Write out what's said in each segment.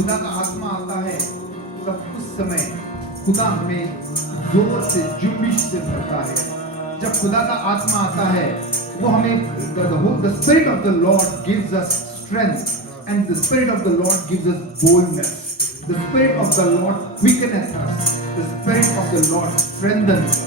खुदा का आत्मा आता है तब उस समय खुदा हमें जोर से जुम्बिश से भरता है। जब खुदा का आत्मा आता है वो हमें the spirit of the Lord gives us strength and the spirit of the Lord gives us boldness. The spirit of the Lord quickeneth us. The spirit of the Lord strengthens us.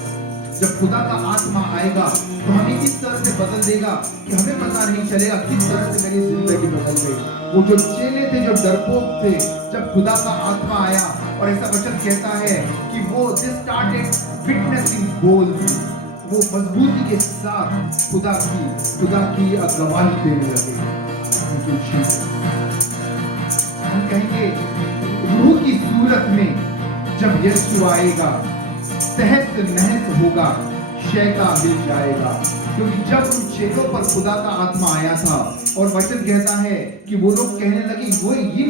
जब खुदा का आत्मा आएगा तो हमें इस तरह से बदल देगा कि हमें पता नहीं चलेगा किस तरह से मेरी जिंदगी बदल गई। वो जो चेले थे, जो डरपोक थे, जब खुदा का आत्मा आया और ऐसा वचन कहता है कि वो they started witnessing boldly, वो मजबूती के साथ खुदा की गवाही देने लगे। हम कहेंगे रूह की सूरत में जब यीशु आएगा तहस नहस होगा, शैता मिल जाएगा। क्योंकि जब उन चेलों पर खुदा का आत्मा आया था और वचन कहता है कि वो लोग कहने लगे वो इन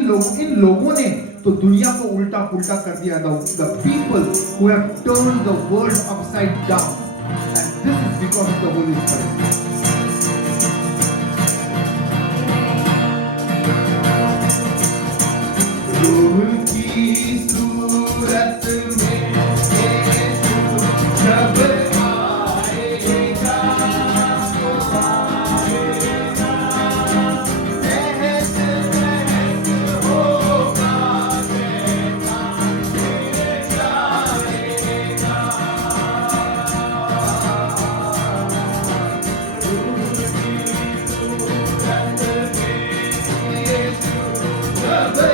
लोगों ने तो दुनिया को उल्टा पुल्टा कर दिया। The people who have turned the world upside down, and this is because of the Holy Spirit. रूह की सूरत में यीशु जब आएगा तो आएगा, तहस नहस होगा, शैतान गिर जाएगा। रूह की सूरत में यीशु जब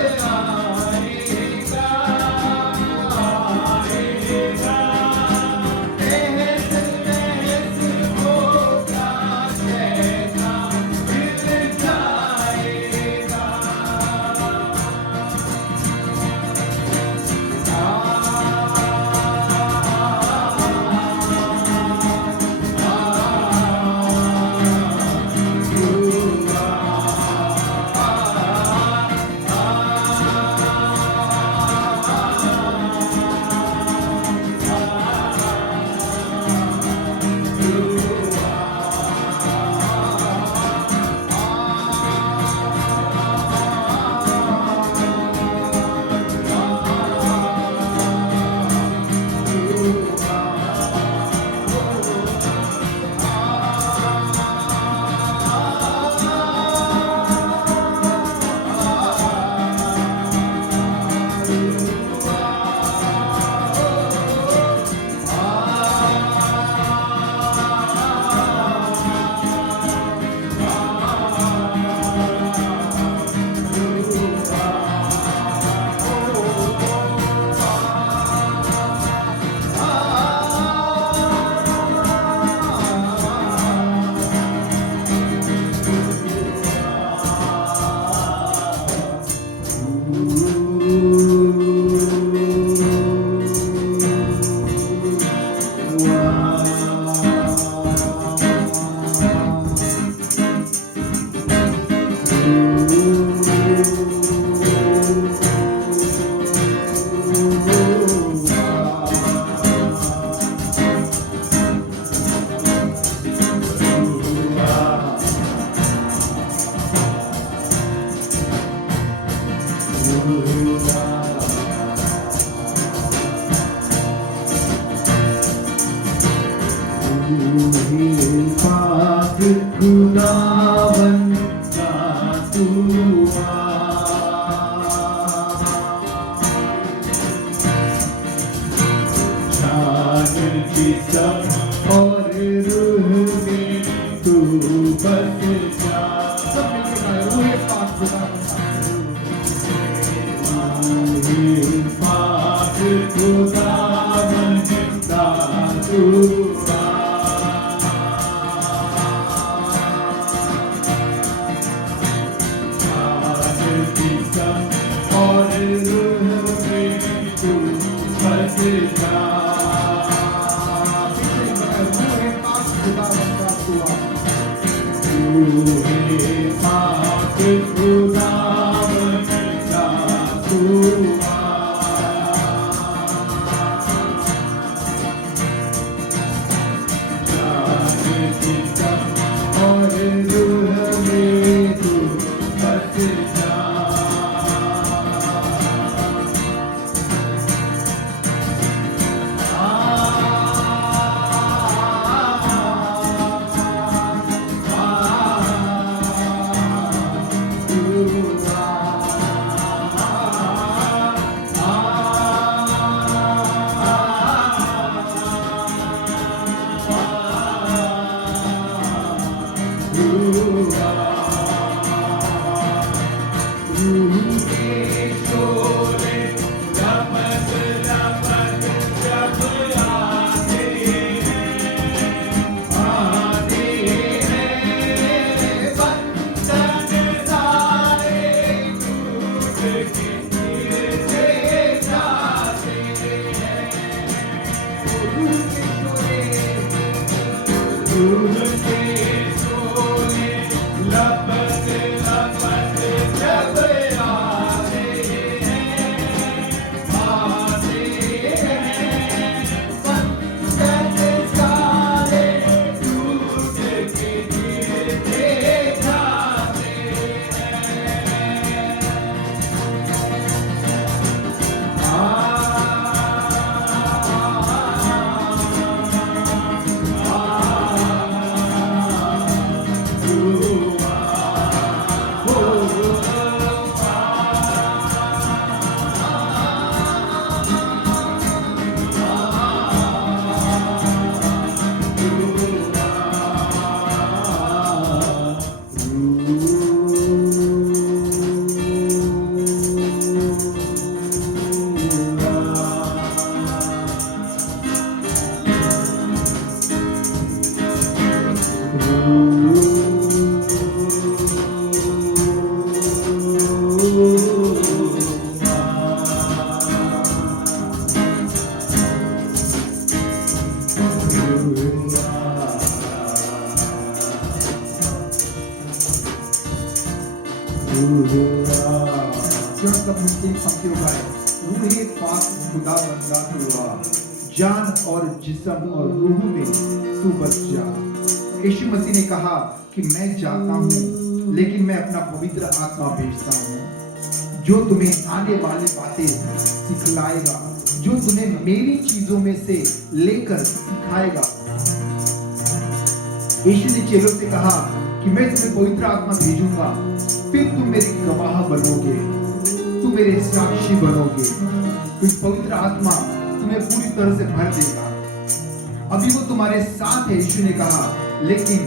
जान और जिस्म और रूह में तू बस जा। यीशु मसीह ने कहा कि मैं जाता हूँ लेकिन मैं अपना पवित्र आत्मा भेजता हूँ जो तुम्हें आने वाली बातें सिखलाएगा, जो तुम्हें मेरी चीजों में से लेकर सिखाएगा। यीशु ने चेलों से कहा कि मैं तुम्हें पवित्र आत्मा भेजूंगा, फिर तुम मेरे गवाह बनोगे, तुम मेरे साक्षी बनोगे। फिर पवित्र आत्मा तुम्हें पूरी तरह से भर देगा। अभी वो तुम्हारे साथ है, यीशु ने कहा, लेकिन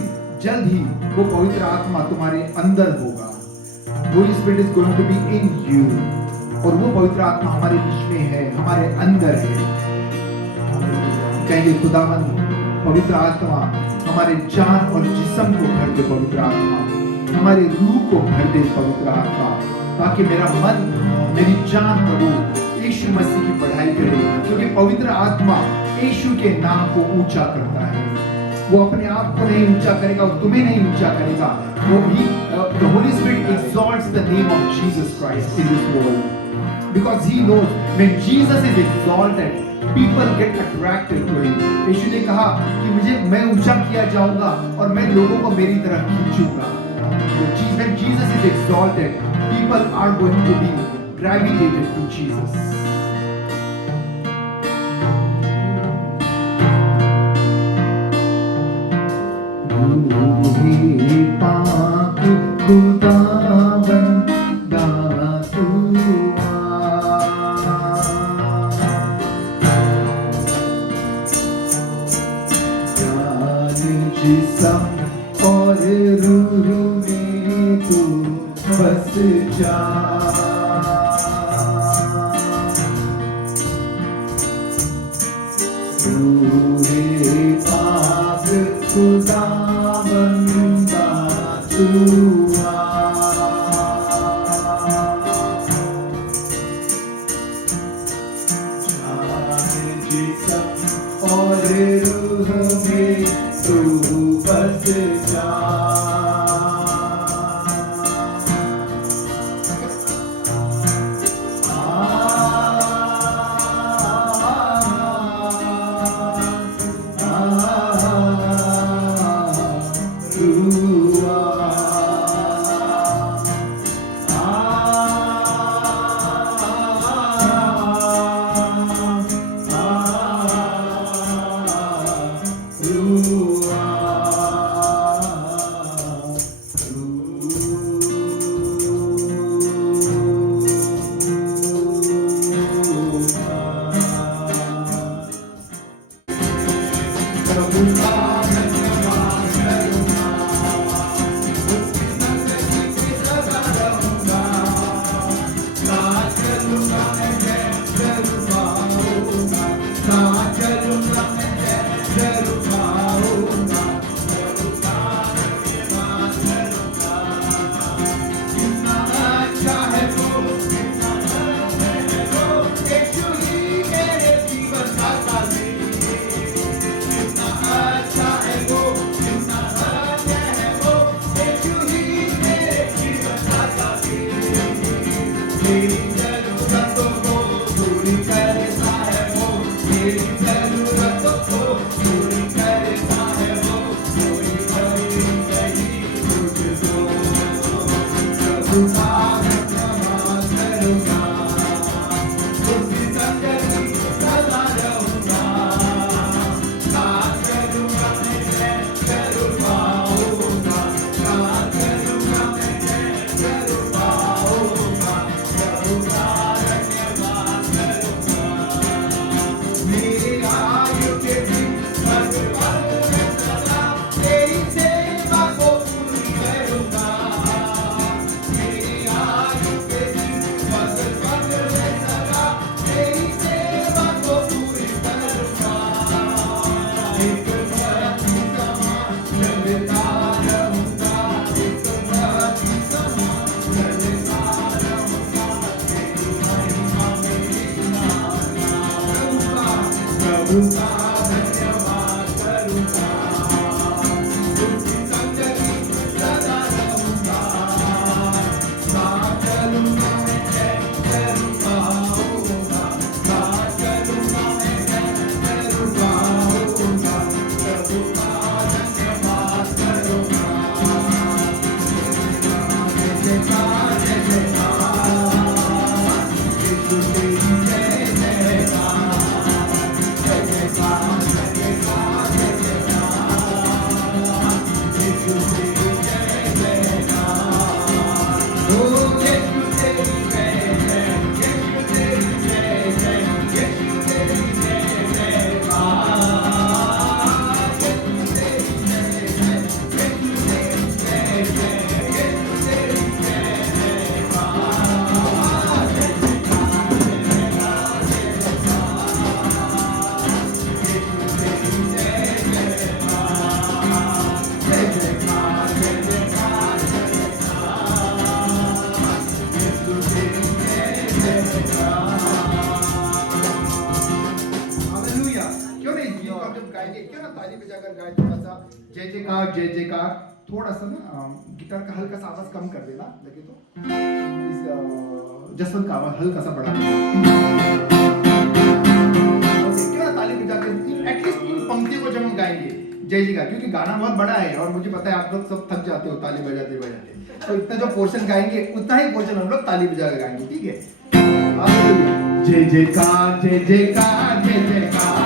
जल्द ही वो पवित्र आत्मा तुम्हारे अंदर होगा। Holy Spirit is going to be in you। और वो पवित्र आत्मा हमारे बीच में है, हमारे अंदर है। कहेंगे खुदावन पवित्र आत्मा हमारे जान और जिस्म को भर दे, पवित्र आत्मा हमारे रूह को भर दे, पवित्र आत्मा, ताकि मेरा मन मेरी जान प्रभु यीशु मसीह की पढ़ाई करे, क्योंकि पवित्र आत्मा यीशु के नाम को ऊंचा करता है। वो अपने आप को नहीं ऊंचा करेगा, वो तुम्हें नहीं ऊंचा करेगा। वो भी the Holy Spirit exalts the name of Jesus Christ in this world, because he knows when Jesus is exalted, people get attracted to him। यीशु ने कहा कि मैं ऊंचा किया जाऊंगा और मैं लोगों को मेरी तरफ खींचूंगा। When Jesus is exalted, people are going to be gravitated to Jesus। पाक खुदावन दातुआ, जान जिस्म और रूह में तू बस जा। रूहे पाक खुदावन दातुआ, जान जिस्म और रूह में तू बस जा। अच्छा बजाकर गाए थोड़ा सा जय जयकार जय जयकार। थोड़ा सा ना गिटार का हल्का सा आवाज कम कर देना लगे तो, जसवंत का आवाज हल्का सा बढ़ा देना। क्यों ना ताली बजा के एटलीस्ट इन पंक्तियों को जब हम गाएंगे जय जयकार, क्योंकि गाना बहुत बड़ा है और मुझे पता है आप लोग सब थक जाते हो ताली बजाते बजाते, तो इतना जो पोर्शन गाएंगे उतना ही पोर्शन हम लोग ताली बजा के गाएंगे, ठीक है। जय जयकार जय जयकार जय जयकार।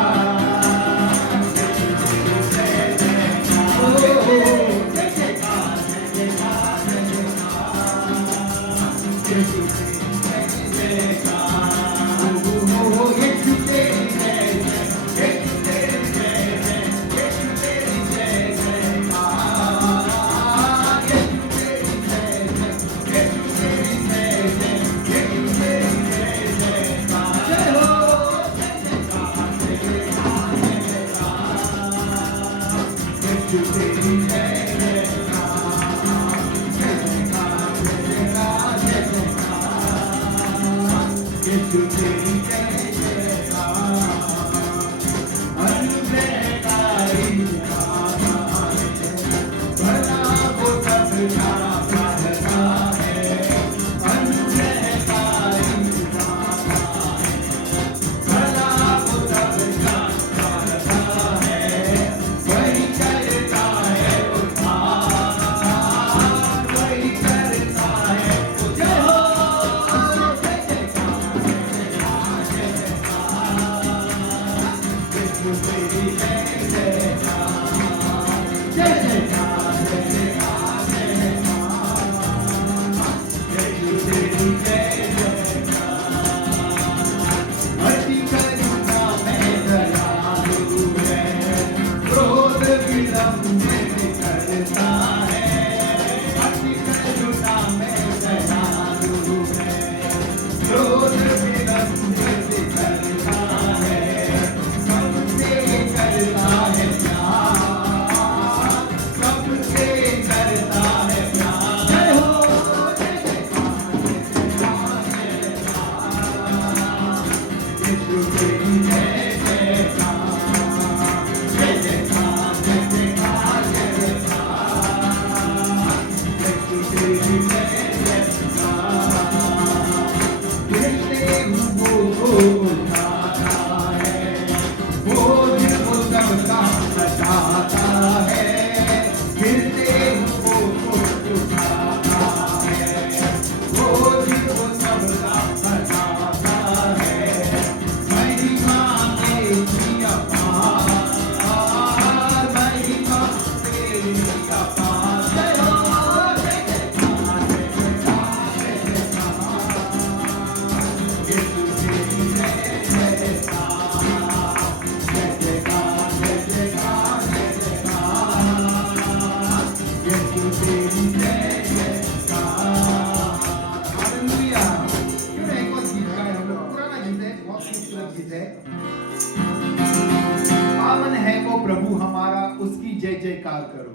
पावन है वो प्रभु हमारा, उसकी जय जयकार करो।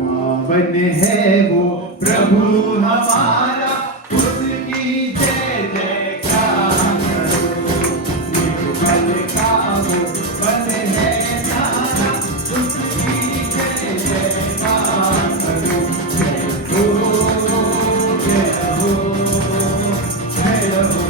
पावन है वो प्रभु हमारा, उसकी जय जयकार करो। निर्बल का वो बल है नारा, उसकी जय जयकार करो। जय हो जय हो जय हो।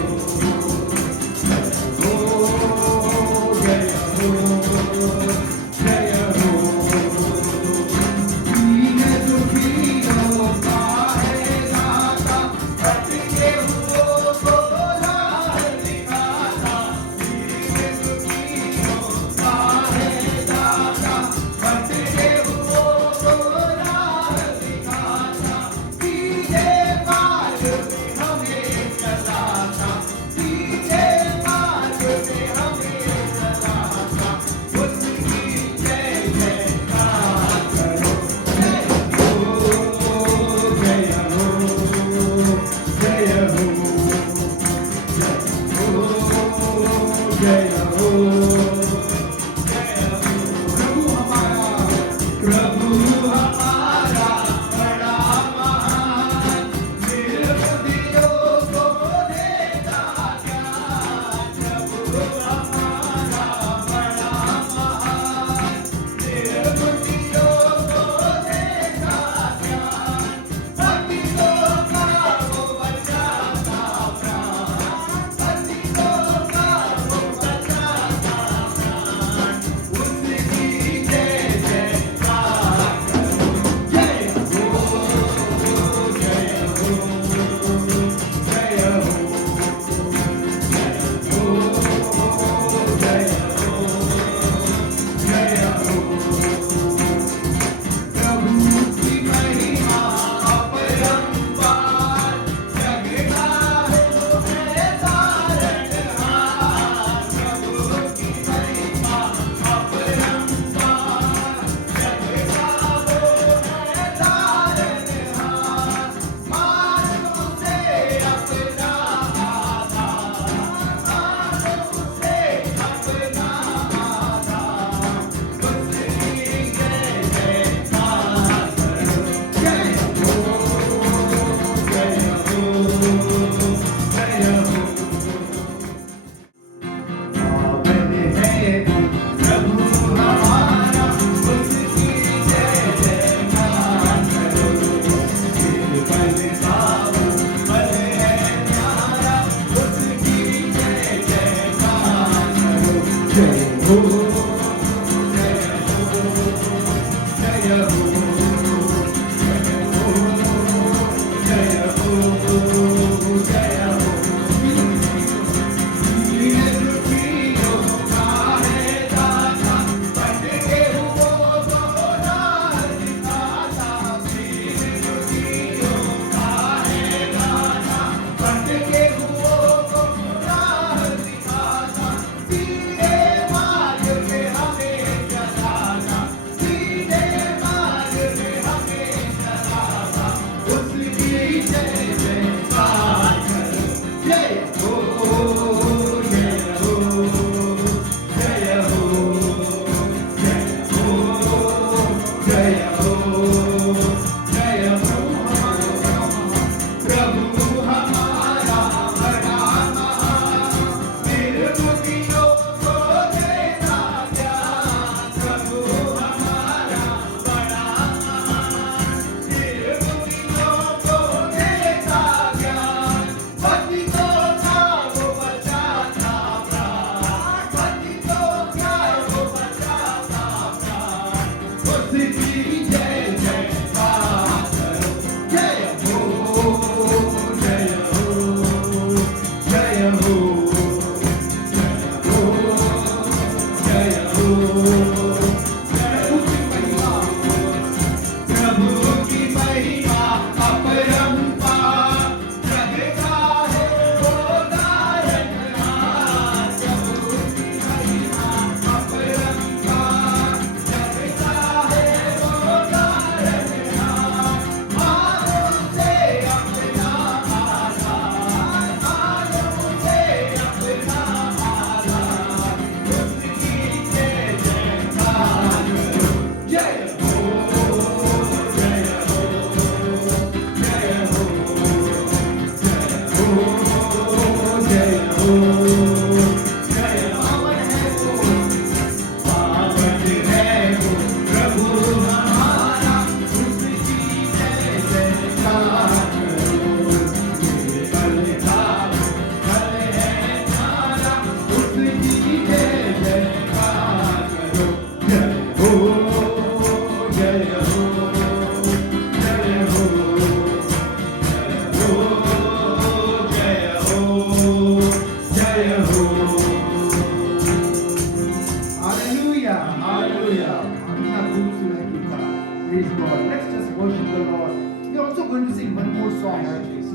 Praise God. Let's just worship the Lord. We're also going to sing one more song.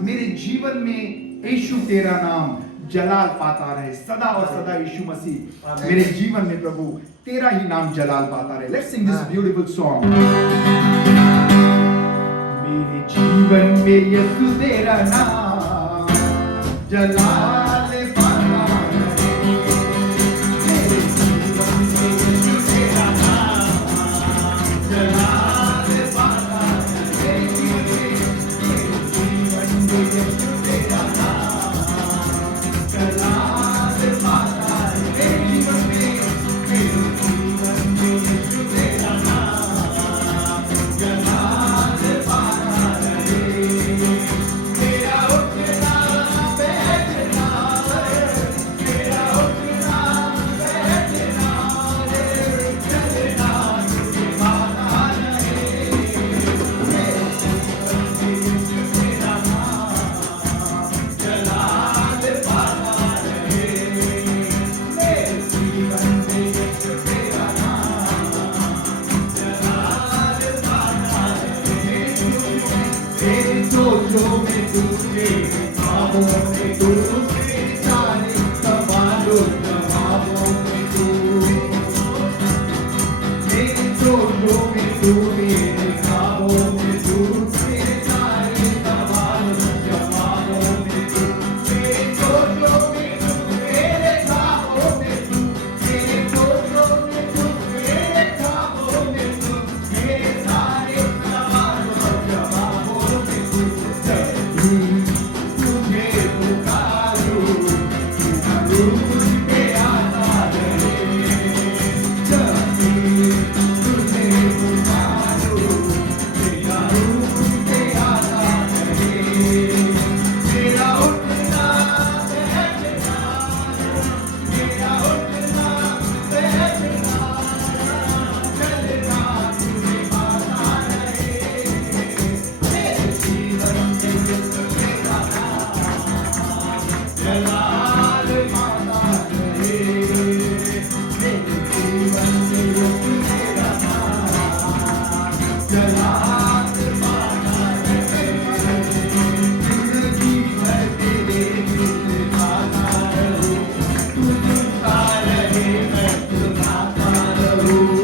मेरे जीवन में यीशु तेरा नाम जलाल पाता रहे सदा और सदा। यीशु मसीह मेरे जीवन में प्रभु तेरा ही नाम जलाल पाता रहे। Let's sing this beautiful song. मेरे जीवन में यीशु तेरा नाम जलाल पाता रहे। मेरे जीवन में यीशु तेरा नाम जलाल पाता रहे। मेरे जीवन में यीशु तेरा नाम जलाल पाता रहे। मेरे जीवन में यीशु तेरा नाम जलाल पाता रहे। मेरा उठना बैठना मेरा उठना बैठना चलना तुझे पाता रहे। मेरे जीवन में यीशु तेरा नाम जलाल पाता रहे। मेरे जीवन में यीशु तेरा नाम जलाल पाता रहे। तेरे सोचों में तू तेरे ख्वाबों में तू तेरे सारे सवालों जवाबों में तू मेरे सोचों में तू मेरे ख्वाबों में तू तेरे सारे सवालों जवाबों में तू मेरे सोचों में तू मेरे ख्वाबों में तू मेरे सोचों में तू मेरे ख्वाबों में तू मेरे सारे सवालों जवाबों में तू तुझे पुकारूं तुझ पे आता रहे। तुझे पुकारूं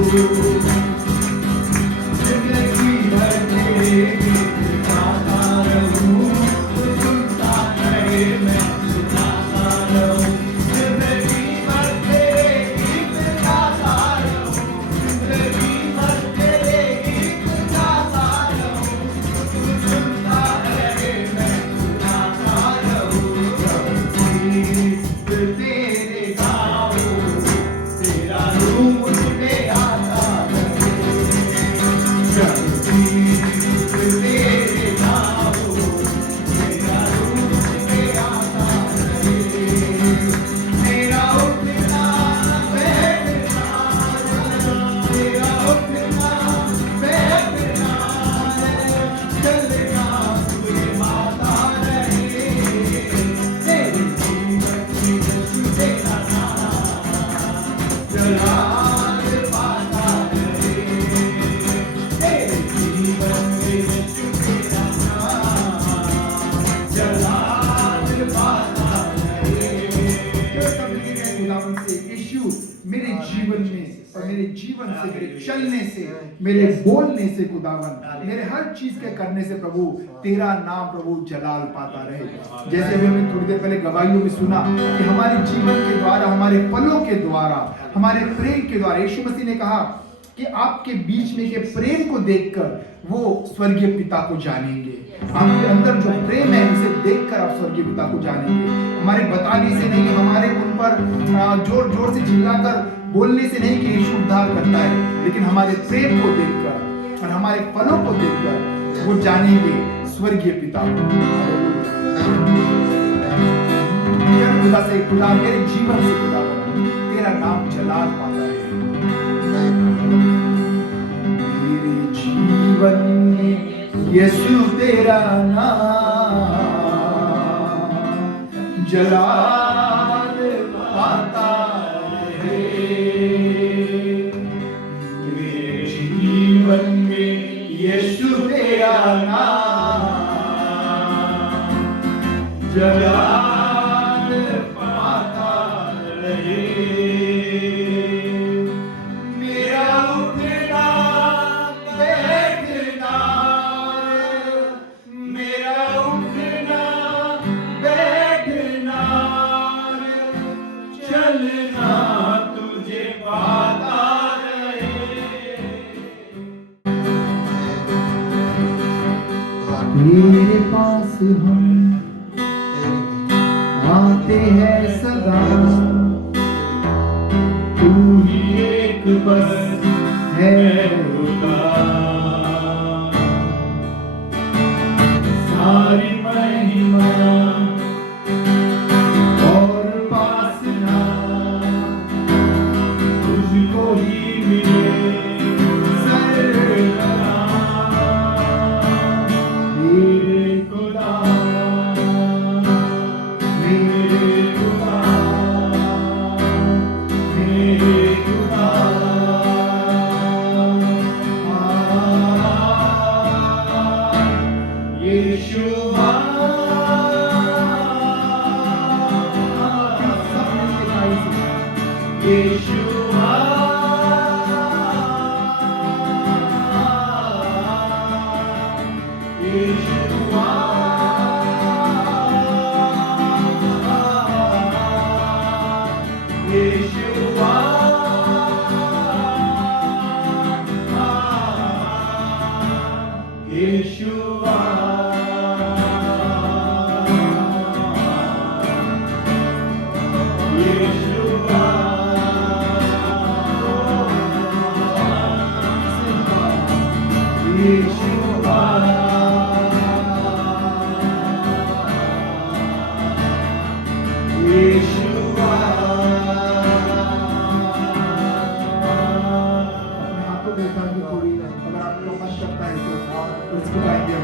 जिंदगी भर तेरे गीत गाता रहूं, तू सुनता रहे मैं सुनाता रहूं। जिंदगी भर तेरे गीत गाता रहूं, जिंदगी भर तेरे गीत गाता रहूं, तू सुनता रहे मैं सुनाता रहूं। गीत तेरे गाऊं, तेरा रूप मुझे आता रहे। जब गीत तेरे गाऊं, तेरा रूप मुझे आता रहे। तेरा उठना बैठना, तेरा उठना बैठना, चलना तुझे माता रहे। तेरे जीवन में यीशु तेरा नाम जलाल पाता रहे। तेरे जीवन में यीशु तेरा नाम जलाल पाता रहे। जो सब लिखे गए खुदावन से, यीशु मेरे जीवन में और मेरे जीवन से, मेरे चलने से, मेरे बोलने से खुदावन, मेरे हर चीज के करने से प्रभु तेरा नाम प्रभु जलाल पाता रहे। जैसे अभी हमने थोड़ी देर पहले गवाहियों में सुना कि हमारे जीवन के द्वारा, हमारे पलों के द्वारा, हमारे प्रेम के द्वारा यीशु मसीह ने कहा कि आपके बीच में के प्रेम को देखकर वो स्वर्गीय पिता को जानेंगे। आपके अंदर जो प्रेम है उसे देखकर आप स्वर्गीय पिता को जानेंगे। हमारे बताने से नहीं, हमारे उन पर जोर जोर से चिल्लाकर बोलने से नहीं कि यीशु उद्धार करता है, लेकिन हमारे प्रेम को देखकर और हमारे फलों को देखकर वो जानेंगे स्वर्गीय पिता को। खुदा से, खुदा मेरे जीवन से खुदा तेरा नाम जलाल पाता है। मेरे जीवन में यीशु तेरा नाम जलाल पाता है। मेरे जीवन में यीशु तेरा नाम जलाल पाता रहे। मेरा उठना बैठना, मेरा उठना बैठना, चलना तुझे पाता रहे। तेरे पास हम आते हैं सदा, तू ही एक बस है खुदा। सारी महिमा और वासना तुझको ही मिले सर्वदा। मेरे खुदा, मेरे खुदा, मेरे खुदा, यीशुआ। यीशुआ, यीशुआ, यीशुआ, यीशुआ, यीशुआ, यीशुआ, यीशुआ। अपने हाथों को उठा के थोड़ी, अगर आपको मन करता है तो उसको गाएंगे हम।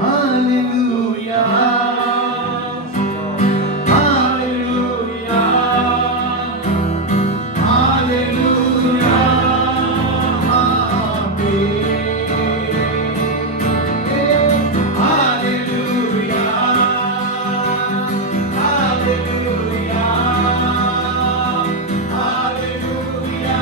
Hallelujah, hallelujah, hallelujah, hallelujah, hallelujah, hallelujah.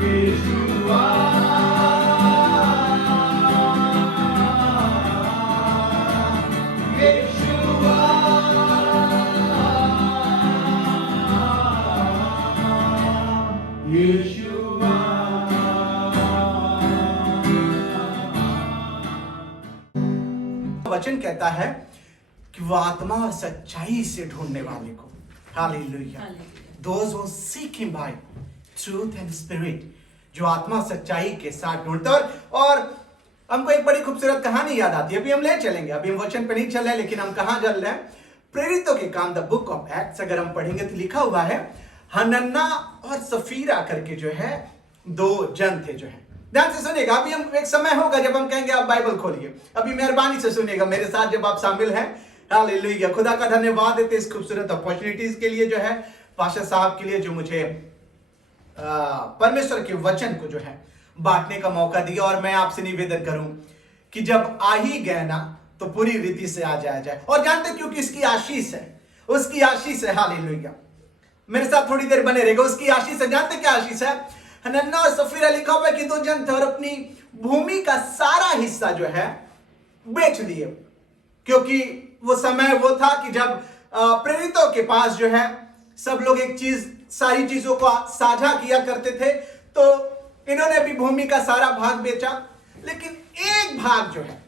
यीशुआ वचन कहता है कि वो आत्मा और सच्चाई से ढूंढने वाले को, hallelujah, those who seek him by truth and spirit, जो आत्मा सच्चाई के साथ ढूंढते। और हमको एक बड़ी खूबसूरत कहानी याद आती है। अभी हम ले चलेंगे, अभी हम वचन पे नहीं चल रहे, लेकिन हम कहाँ चल रहे हैं? प्रेरितों के काम, द बुक ऑफ एक्ट्स अगर हम पढ़ेंगे तो लिखा हुआ है, हनन्ना और सफीरा करके जो है दो जन थे जो है। ध्यान से सुनिएगा, अभी हम एक समय होगा जब हम कहेंगे आप बाइबल खोलिए। अभी मेहरबानी से सुनिएगा मेरे साथ जब आप शामिल हैं। हालेलुया, खुदा का धन्यवाद देते इस खूबसूरत अपॉर्चुनिटीज के लिए जो है, पाशा साहब के लिए जो मुझे परमेश्वर के वचन को जो है बांटने का मौका दिया। और मैं आपसे निवेदन करूं कि जब आ ही गए ना तो पूरी रीति से आ जाया जाए। और जानते क्योंकि इसकी आशीष है, उसकी आशीष है। हालेलुया, मेरे साथ थोड़ी देर बने रहेगा। उसकी आशीष है, जानते क्या आशीष है? हनन्ना और सफीरा लिखा हुआ है कि दो जन थे और अपनी भूमि का सारा हिस्सा जो है बेच दिए, क्योंकि वो समय वो था कि जब प्रेरितों के पास जो है सब लोग एक चीज, सारी चीजों को साझा किया करते थे। तो इन्होंने भी भूमि का सारा भाग बेचा, लेकिन एक भाग जो है,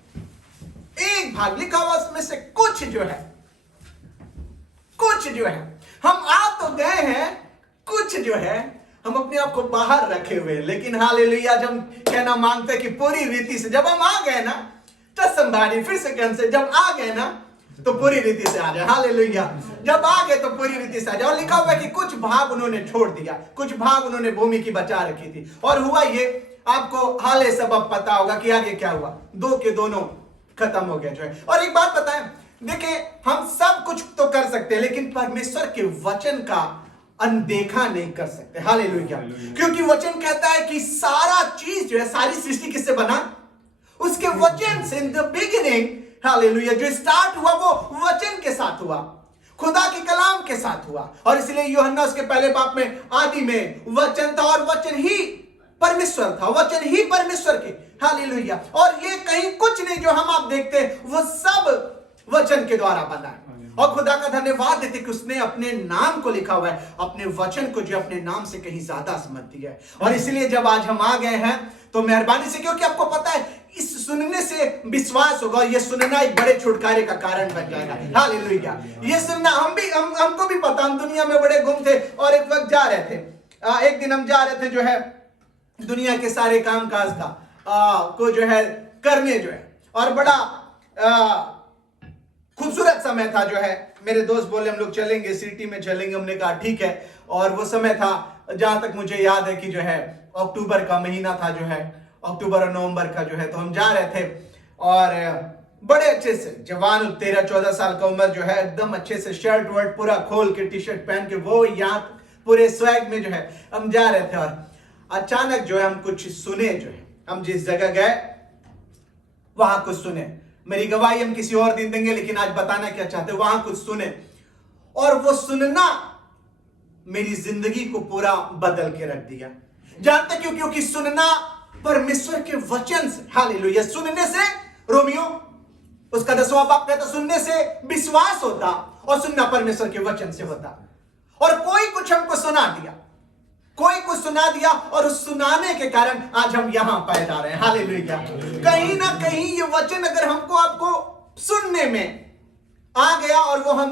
एक भाग लिखा हुआ उसमें से कुछ जो है हम आ तो गए हैं, कुछ जो है हम अपने आप को बाहर रखे हुए। लेकिन हालेलुया, जब कहना मांगते कि पूरी रीति से जब हम आ गए ना, तो संभाली फिर से कौन से, जब आ गए ना तो पूरी रीति से आ जाए। हालेलुया, जब आ गए तो पूरी रीति से आ जाए। और लिखा हुआ है कि कुछ भाग उन्होंने छोड़ दिया, कुछ भाग उन्होंने भूमि की बचा रखी थी। और हुआ ये, आपको हाले सबब पता होगा कि आगे क्या हुआ, दो के दोनों खत्म हो गए जो है। और एक बात बताएं, देखिए हम सब कुछ तो कर सकते हैं, लेकिन परमेश्वर के वचन का अनदेखा नहीं कर सकते। हालेलुया, क्योंकि वचन कहता है कि सारा चीज जो है, सारी सृष्टि किससे बना? उसके वचन से। इन द बिगिनिंग, हालेलुया, जो स्टार्ट हुआ वो वचन के साथ हुआ, खुदा के कलाम के साथ हुआ। और इसलिए यूहन्ना उसके पहले बाप में, आदि में वचन था और वचन ही परमेश्वर था, वचन ही परमेश्वर के। हालेलुया, और ये कहीं कुछ नहीं जो हम आप देखते हैं, वो सब वचन के द्वारा बना है। और खुदा का धन्यवाद देते कि उसने अपने नाम को लिखा हुआ है, अपने वचन को जो अपने नाम से कहीं ज्यादा समझती है। और इसलिए जब आज हम आ गए हैं तो मेहरबानी से, क्योंकि आपको पता है इस सुनने से विश्वास होगा, ये सुनना एक बड़े छुटकारे का कारण बन जाएगा। हालेलुया, ये सुनना हमको भी पता, हम दुनिया में बड़े गुम थे और एक वक्त जा रहे थे। एक दिन हम जा रहे थे जो है दुनिया के सारे काम काज का को जो है करने जो है, और बड़ा खूबसूरत समय था जो है। मेरे दोस्त बोले हम लोग चलेंगे, सिटी में चलेंगे। हमने कहा ठीक है। और वो समय था, जहां तक मुझे याद है कि जो है अक्टूबर का महीना था जो है, अक्टूबर और नवंबर का जो है। तो हम जा रहे थे और बड़े अच्छे से जवान 13-14 साल का उम्र जो है, एकदम अच्छे से शर्ट वर्ट पूरा खोल के, टी शर्ट पहन के, वो यहाँ पूरे स्वैग में जो है हम जा रहे थे। और अचानक जो है हम कुछ सुने जो है, हम जिस जगह गए वहां कुछ सुने। मेरी गवाही हम किसी और दिन देंगे, लेकिन आज बताना क्या चाहते, वहां कुछ सुने। और वो सुनना मेरी जिंदगी को पूरा बदल के रख दिया। जानते क्यों? क्योंकि सुनना परमेश्वर के वचन से। हालेलुया, सुनने से, रोमियो उसका 10वां बाब कहता, सुनने से विश्वास होता और सुनना परमेश्वर के वचन से होता। और कोई कुछ हमको सुना दिया, कोई कुछ सुना दिया, और उस सुनाने के कारण आज हम यहां पाए जा रहे हैं। हालेलुया, कहीं ना कहीं ये वचन अगर हमको आपको सुनने में आ गया और वो हम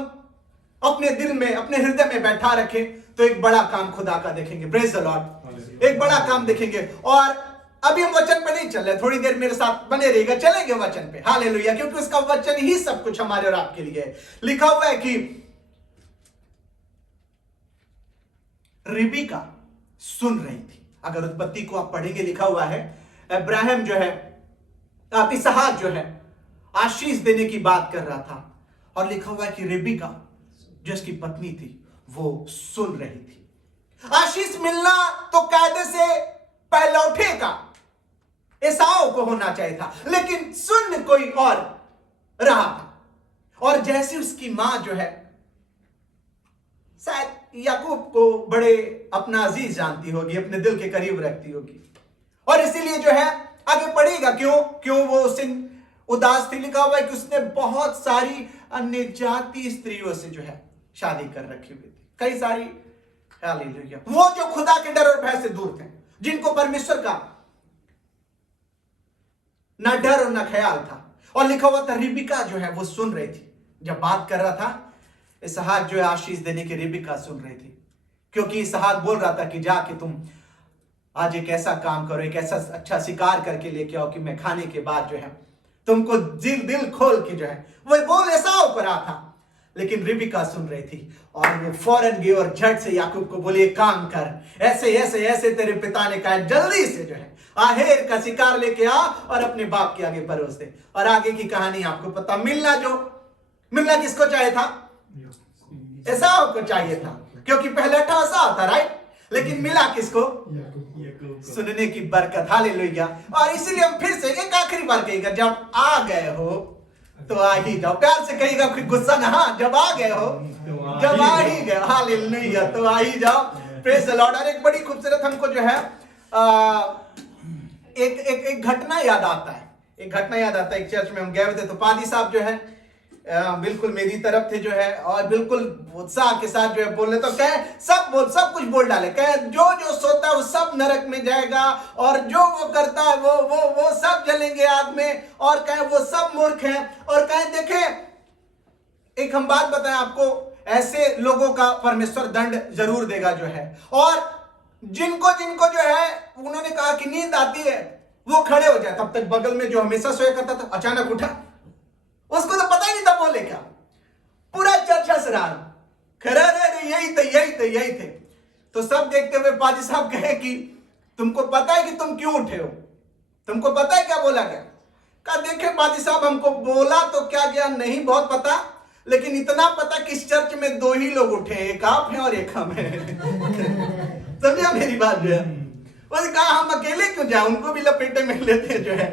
अपने दिल में, अपने हृदय में बैठा रखें, तो एक बड़ा काम खुदा का देखेंगे। प्रेज द लॉर्ड, एक बड़ा काम देखेंगे। और अभी हम वचन पे नहीं चल रहे, थोड़ी देर मेरे साथ बने रहिएगा, चलेंगे वचन पे। हालेलुया, क्योंकि उसका वचन ही सब कुछ हमारे और आपके लिए है। लिखा हुआ है कि रिबेका सुन रही थी। अगर उत्पत्ति को आप पढ़ेंगे, लिखा हुआ है अब्राहम जो है, इसहाक जो है आशीष देने की बात कर रहा था, और लिखा हुआ है कि रिबेका जो उसकी पत्नी थी वो सुन रही थी। आशीष मिलना तो कायदे से पहलौठे का एसाव को होना चाहिए था, लेकिन सुन कोई और रहा था। और जैसे उसकी मां जो है शायद याकूब को बड़े अपना अजीज जानती होगी, अपने दिल के करीब रखती होगी, और इसीलिए जो है आगे पढ़ेगा क्यों वो उस दिन उदास थी। लिखा हुआ है कि उसने बहुत सारी अन्य जाति स्त्रियों से जो है शादी कर रखी हुई थी, कई सारी। हालेलुया। वो जो खुदा के डर और भय से दूर थे, जिनको परमेश्वर का ना डर और ना ख्याल था। और लिखा हुआ था रिबिका जो है वो सुन रही थी, जब बात कर रहा था इसहाक जो है आशीष देने की, रिबिका सुन रही थी, क्योंकि इसहाक बोल रहा था कि जाके तुम आज एक ऐसा काम करो, एक ऐसा अच्छा शिकार करके लेके आओ कि मैं खाने के बाद जो है तुमको दिल खोल के जो है वो बोल ऐसा ऊपर आ था। लेकिन रिबिका सुन रही थी और वो फौरन गई और झट से याकूब को बोली एक काम कर, ऐसे ऐसे ऐसे तेरे पिता ने कहा, जल्दी से जो है आहेर का शिकार लेके आ और अपने बाप के आगे परोस दे। और आगे की कहानी आपको पता। मिलना किसको चाहिए था? एसाव को चाहिए था, क्योंकि पहला था एसाव था, राइट? लेकिन मिला किसको? सुनने की बरकत। हालेलुया। और इसीलिए हम फिर से एक आखिरी बार कहेगा, जब आ गए हो तो आ ही जाओ। प्यार से कहेगा, कोई गुस्सा ना। हाँ, जब आ गए हो, जब आ ही गए, हालेलुया, तो आ ही जाओ। Praise the Lord. और एक बड़ी खूबसूरत हमको जो है एक घटना याद आता है। एक चर्च में हम गए हुए थे, तो पादी साहब जो है बिल्कुल मेरी तरफ थे जो है, और बिल्कुल उत्साह के साथ जो है बोल रहे, तो कहे सब कुछ बोल डाले। कहे जो सोता है वो सब नरक में जाएगा, और जो वो करता है वो सब जलेंगे आग में, और कहे वो सब मूर्ख हैं। और कहे देखे, एक हम बात बताएं आपको, ऐसे लोगों का परमेश्वर दंड जरूर देगा जो है। और जिनको जो है उन्होंने कहा कि नींद आती है, वो खड़े हो जाए। तब तक बगल में जो हमेशा सोया करता था अचानक उठा, उसको तो पता ही नहीं था बोले क्या। पूरा चर्च हंस रहा, खरा रे यही थे। तो सब देखते हुए पादी साहब कहे कि तुमको पता है कि तुम क्यों उठे हो? तुमको पता है क्या बोला गया? कहा देखे पादी साहब, हमको बोला तो क्या गया नहीं बहुत पता, लेकिन इतना पता कि इस चर्च में 2 ही लोग उठे, एक आप हैं और एक हम हैं। समझा मेरी बात जो है? उसने कहा हम अकेले क्यों जाए, उनको भी लपेटे में लेते हैं जो है।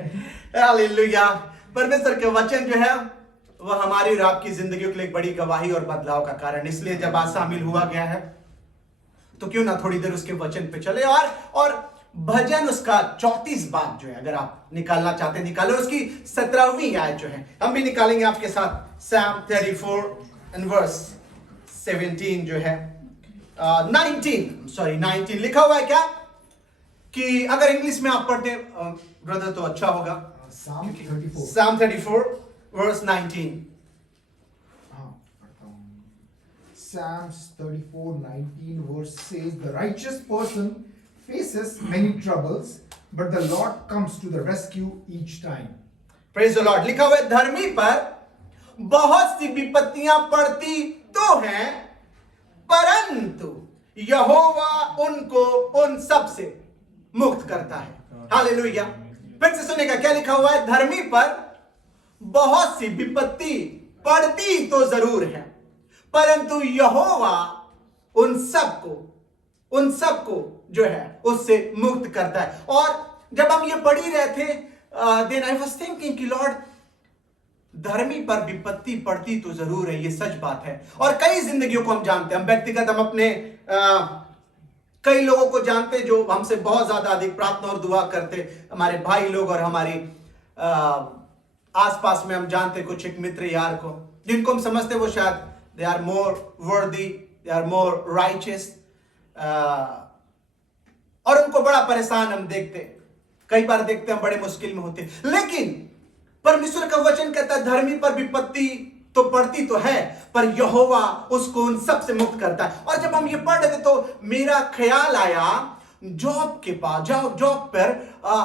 हालेलुया। परमेश्वर के वचन जो है वह हमारी और आपकी जिंदगियों के लिए एक बड़ी गवाही और बदलाव का कारण। इसलिए जब आज शामिल हुआ गया है तो क्यों ना थोड़ी देर उसके वचन पे चले। और भजन उसका 34 बात जो है, अगर आप निकालना चाहते हैं निकालो। उसकी 17वीं आयत जो है हम भी निकालेंगे आपके साथ। Psalm 34 and verse 17 जो है 19 लिखा हुआ है क्या, कि अगर इंग्लिश में आप पढ़ते ब्रदर तो अच्छा होगा। Psalm 34 verse 19। Psalms 34:19 verse says, "The righteous person faces many troubles, but the Lord comes to the rescue each time." Praise the Lord। लिखा हुआ है धर्मी पर बहुत सी विपत्तियां पड़ती तो हैं, परंतु यहोवा उनको उन सब से मुक्त करता है। हालेलुया। फिर से सुनेगा क्या लिखा हुआ है, धर्मी पर बहुत सी विपत्ति पड़ती तो जरूर है, परंतु यहोवा उन सबको जो है उससे मुक्त करता है। और जब हम ये पढ़ ही रहे थे, देन आई वाज थिंकिंग कि लॉर्ड, धर्मी पर विपत्ति पड़ती तो जरूर है, ये सच बात है। और कई जिंदगियों को हम जानते हैं, हम व्यक्तिगत हम अपने कई लोगों को जानते जो हमसे बहुत ज्यादा अधिक प्रार्थना और दुआ करते, हमारे भाई लोग, और हमारे आसपास में हम जानते कुछ एक मित्र यार को, जिनको हम समझते वो शायद दे आर मोर वर्दी, दे आर मोर राइचियस, और उनको बड़ा परेशान हम देखते, कई बार देखते हैं बड़े मुश्किल में होते। लेकिन परमेश्वर का वचन कहता है धर्मी पर विपत्ति तो पड़ती तो है, पर यहोवा उसको उन सब से मुक्त करता है। और जब हम ये पढ़ रहे थे तो मेरा ख्याल आया जॉब के पास, जॉब पर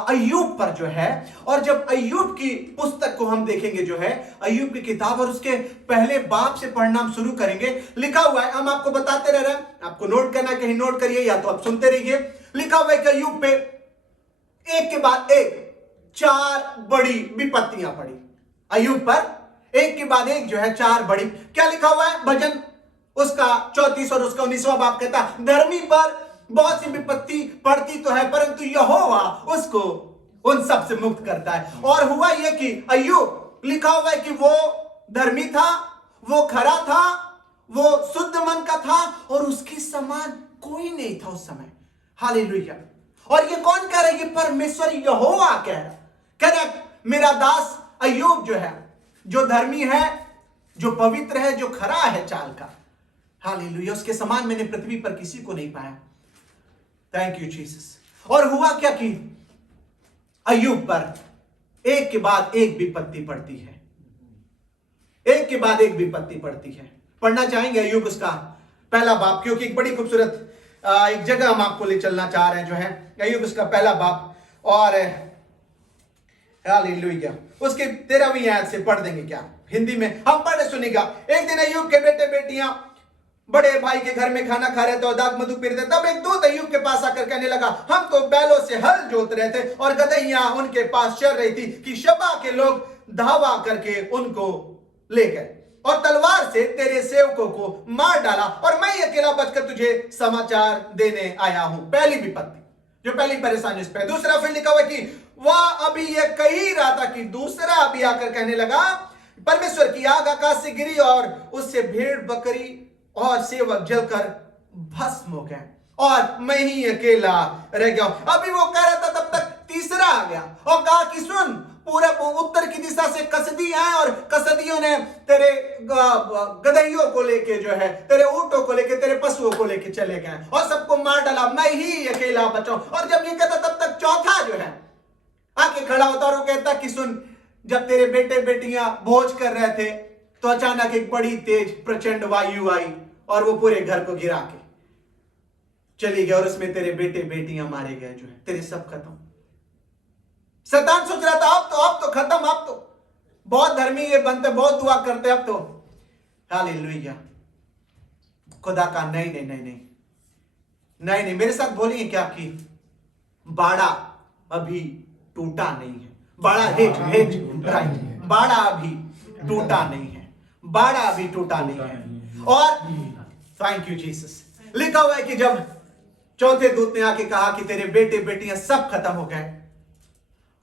अय्यूब पर जो है। और जब अय्यूब की पुस्तक को हम देखेंगे जो है, अय्यूब की किताब, और उसके पहले बाब से पढ़ना हम शुरू करेंगे। लिखा हुआ है, हम आपको बताते रह रहे हैं, आपको नोट करना कहीं नोट करिए या तो आप सुनते रहिए। लिखा हुआ है कि अय्यूब पे एक के बाद एक 4 बड़ी विपत्तियां पड़ी। अय्यूब पर एक के बाद एक जो है 4 बड़ी, क्या लिखा हुआ है भजन उसका 34 और उसका 19वां बाब कहता है, धर्मी पर बहुत सी विपत्ति पड़ती तो है, परंतु यहोवा उसको उन सब से मुक्त करता है। और हुआ यह कि अय्यूब, लिखा हुआ है कि वो धर्मी था, वो खरा था, वो शुद्ध मन का था और उसके समान कोई नहीं था उस समय। हालेलुया। और ये कौन कह रहा है? ये परमेश्वर यहोवा कह रहा मेरा दास अय्यूब जो है, जो धर्मी है, जो पवित्र है, जो खरा है चाल का, हालेलुया, उसके समान मैंने पृथ्वी पर किसी को नहीं पाया। Thank you Jesus. और हुआ क्या कि अय्यूब पर एक के बाद एक विपत्ति पड़ती है, एक के बाद एक विपत्ति पड़ती है। पढ़ना चाहेंगे अय्यूब उसका पहला बाप, क्योंकि एक बड़ी खूबसूरत एक जगह हम आपको ले चलना चाह रहे हैं, जो है अय्यूब उसका पहला बाप। और हालेलुया, उसके 13वीं आयत से पढ़ देंगे क्या? हिंदी में हम पढ़े सुनेगा। एक दिन अय्यूब के बेटे बेटियां बड़े भाई के घर में खाना खा रहे थे और दाख मधु पी रहे थे। तब एक दूत अय्यूब के पास आकर कहने लगा, हम तो बैलों से हल जोत रहे थे और गदहियां उनके पास चल रही थी कि शबा के लोग धावा करके उनको ले गए और तलवार से तेरे सेवकों को मार डाला और मैं अकेला बचकर तुझे समाचार देने आया हूं। पहली विपत्ति, जो पहली परेशानी उस पर। दूसरा फिर लिखा हुआ कि वह अभी ये कह ही रहा था कि दूसरा अभी आकर कहने लगा, परमेश्वर की आग आकाश से गिरी और उससे भेड़ बकरी और सेवक जलकर भस्म हो गए और मैं ही अकेला रह गया। अभी वो कह रहा था, तब तक तीसरा आ गया और कहा कि सुन, पूरा उत्तर की दिशा से कसदी आए और कसदियों ने तेरे गदहियों को लेके, जो है तेरे ऊंटों को लेके, तेरे पशुओं को लेके चले गए और सबको मार डाला, मैं ही अकेला बचा। और जब ये कहता तब तक चौथा जो है आके खड़ा होता और वो कहता कि सुन, जब तेरे बेटे बेटियां भोज कर रहे थे तो अचानक एक बड़ी तेज प्रचंड वायु आई और वो पूरे घर को गिरा के चली गई और उसमें तेरे बेटे बेटियां मारे गए, जो है तेरे सब खत्म। शैतान सोच रहा था अब तो खत्म, अब तो बहुत धर्मी ये बनते, बहुत दुआ करते, अब तो हालेलुया। खुदा का नहीं नहीं नहीं नहीं नहीं नहीं, मेरे साथ बोलिए क्या कि बाड़ा अभी टूटा नहीं है। बाड़ा बाड़ा अभी टूटा नहीं है, बाड़ा अभी टूटा नहीं है। और थैंक यू जीसस, लिखा हुआ है कि जब चौथे दूत ने आके कहा कि तेरे बेटे बेटियां सब खत्म हो गए,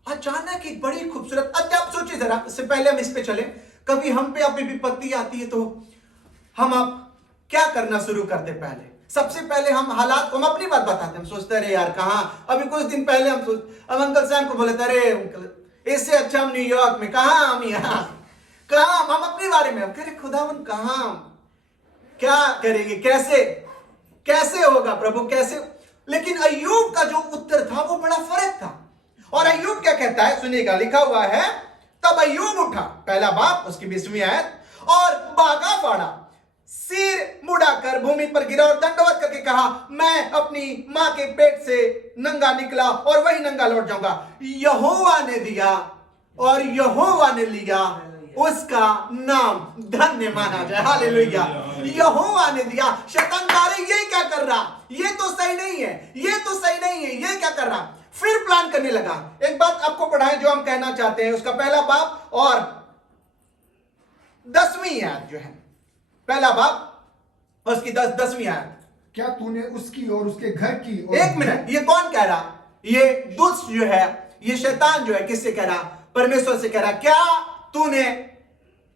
अचानक एक बड़ी खूबसूरत, अच्छा आप सोचिए जरा, इससे पहले हम इस पे चले, कभी हम पे अपनी विपत्ति आती है तो हम आप क्या करना शुरू करते? पहले सबसे पहले हम हालात को, हम अपनी बात बताते हैं, हम सोचते अरे यार कहां, अभी कुछ दिन पहले हम अंकल साहब को बोले थे, अरे अंकल इससे अच्छा हम न्यूयॉर्क में, कहां हम यहाँ, कहां हम अपने बारे में, हम कह रहे खुदावन कहां, क्या करेंगे, कैसे कैसे होगा प्रभु, कैसे। लेकिन अय्यूब का जो उत्तर था वो बड़ा फर्क था। और अय्यूब क्या कहता है सुनिएगा, लिखा हुआ है, तब अय्यूब उठा, पहला बाप उसकी 20वीं आयत, और बागा फाड़ा, सिर मुड़ाकर भूमि पर गिरा और दंडवत करके कहा, मैं अपनी मां के पेट से नंगा निकला और वही नंगा लौट जाऊंगा। यहोवा ने दिया और यहोवा ने लिया, उसका नाम धन्य माना जाए। हालेलुया। यहोवा ने दिया। शैतान कह रहा है ये क्या कर रहा, ये तो सही नहीं है, ये तो सही नहीं है, ये क्या कर रहा। फिर प्लान करने लगा। एक बात आपको पढ़ाएं जो हम कहना चाहते हैं, उसका पहला बाप और 10वीं आयत जो है, पहला बाप और उसकी 10वीं आयत। क्या तूने उसकी और उसके घर की और एक मिनट, ये कौन कह रहा? ये दुष्ट जो है, ये शैतान जो है, किससे कह रहा? परमेश्वर से कह रहा। क्या तूने,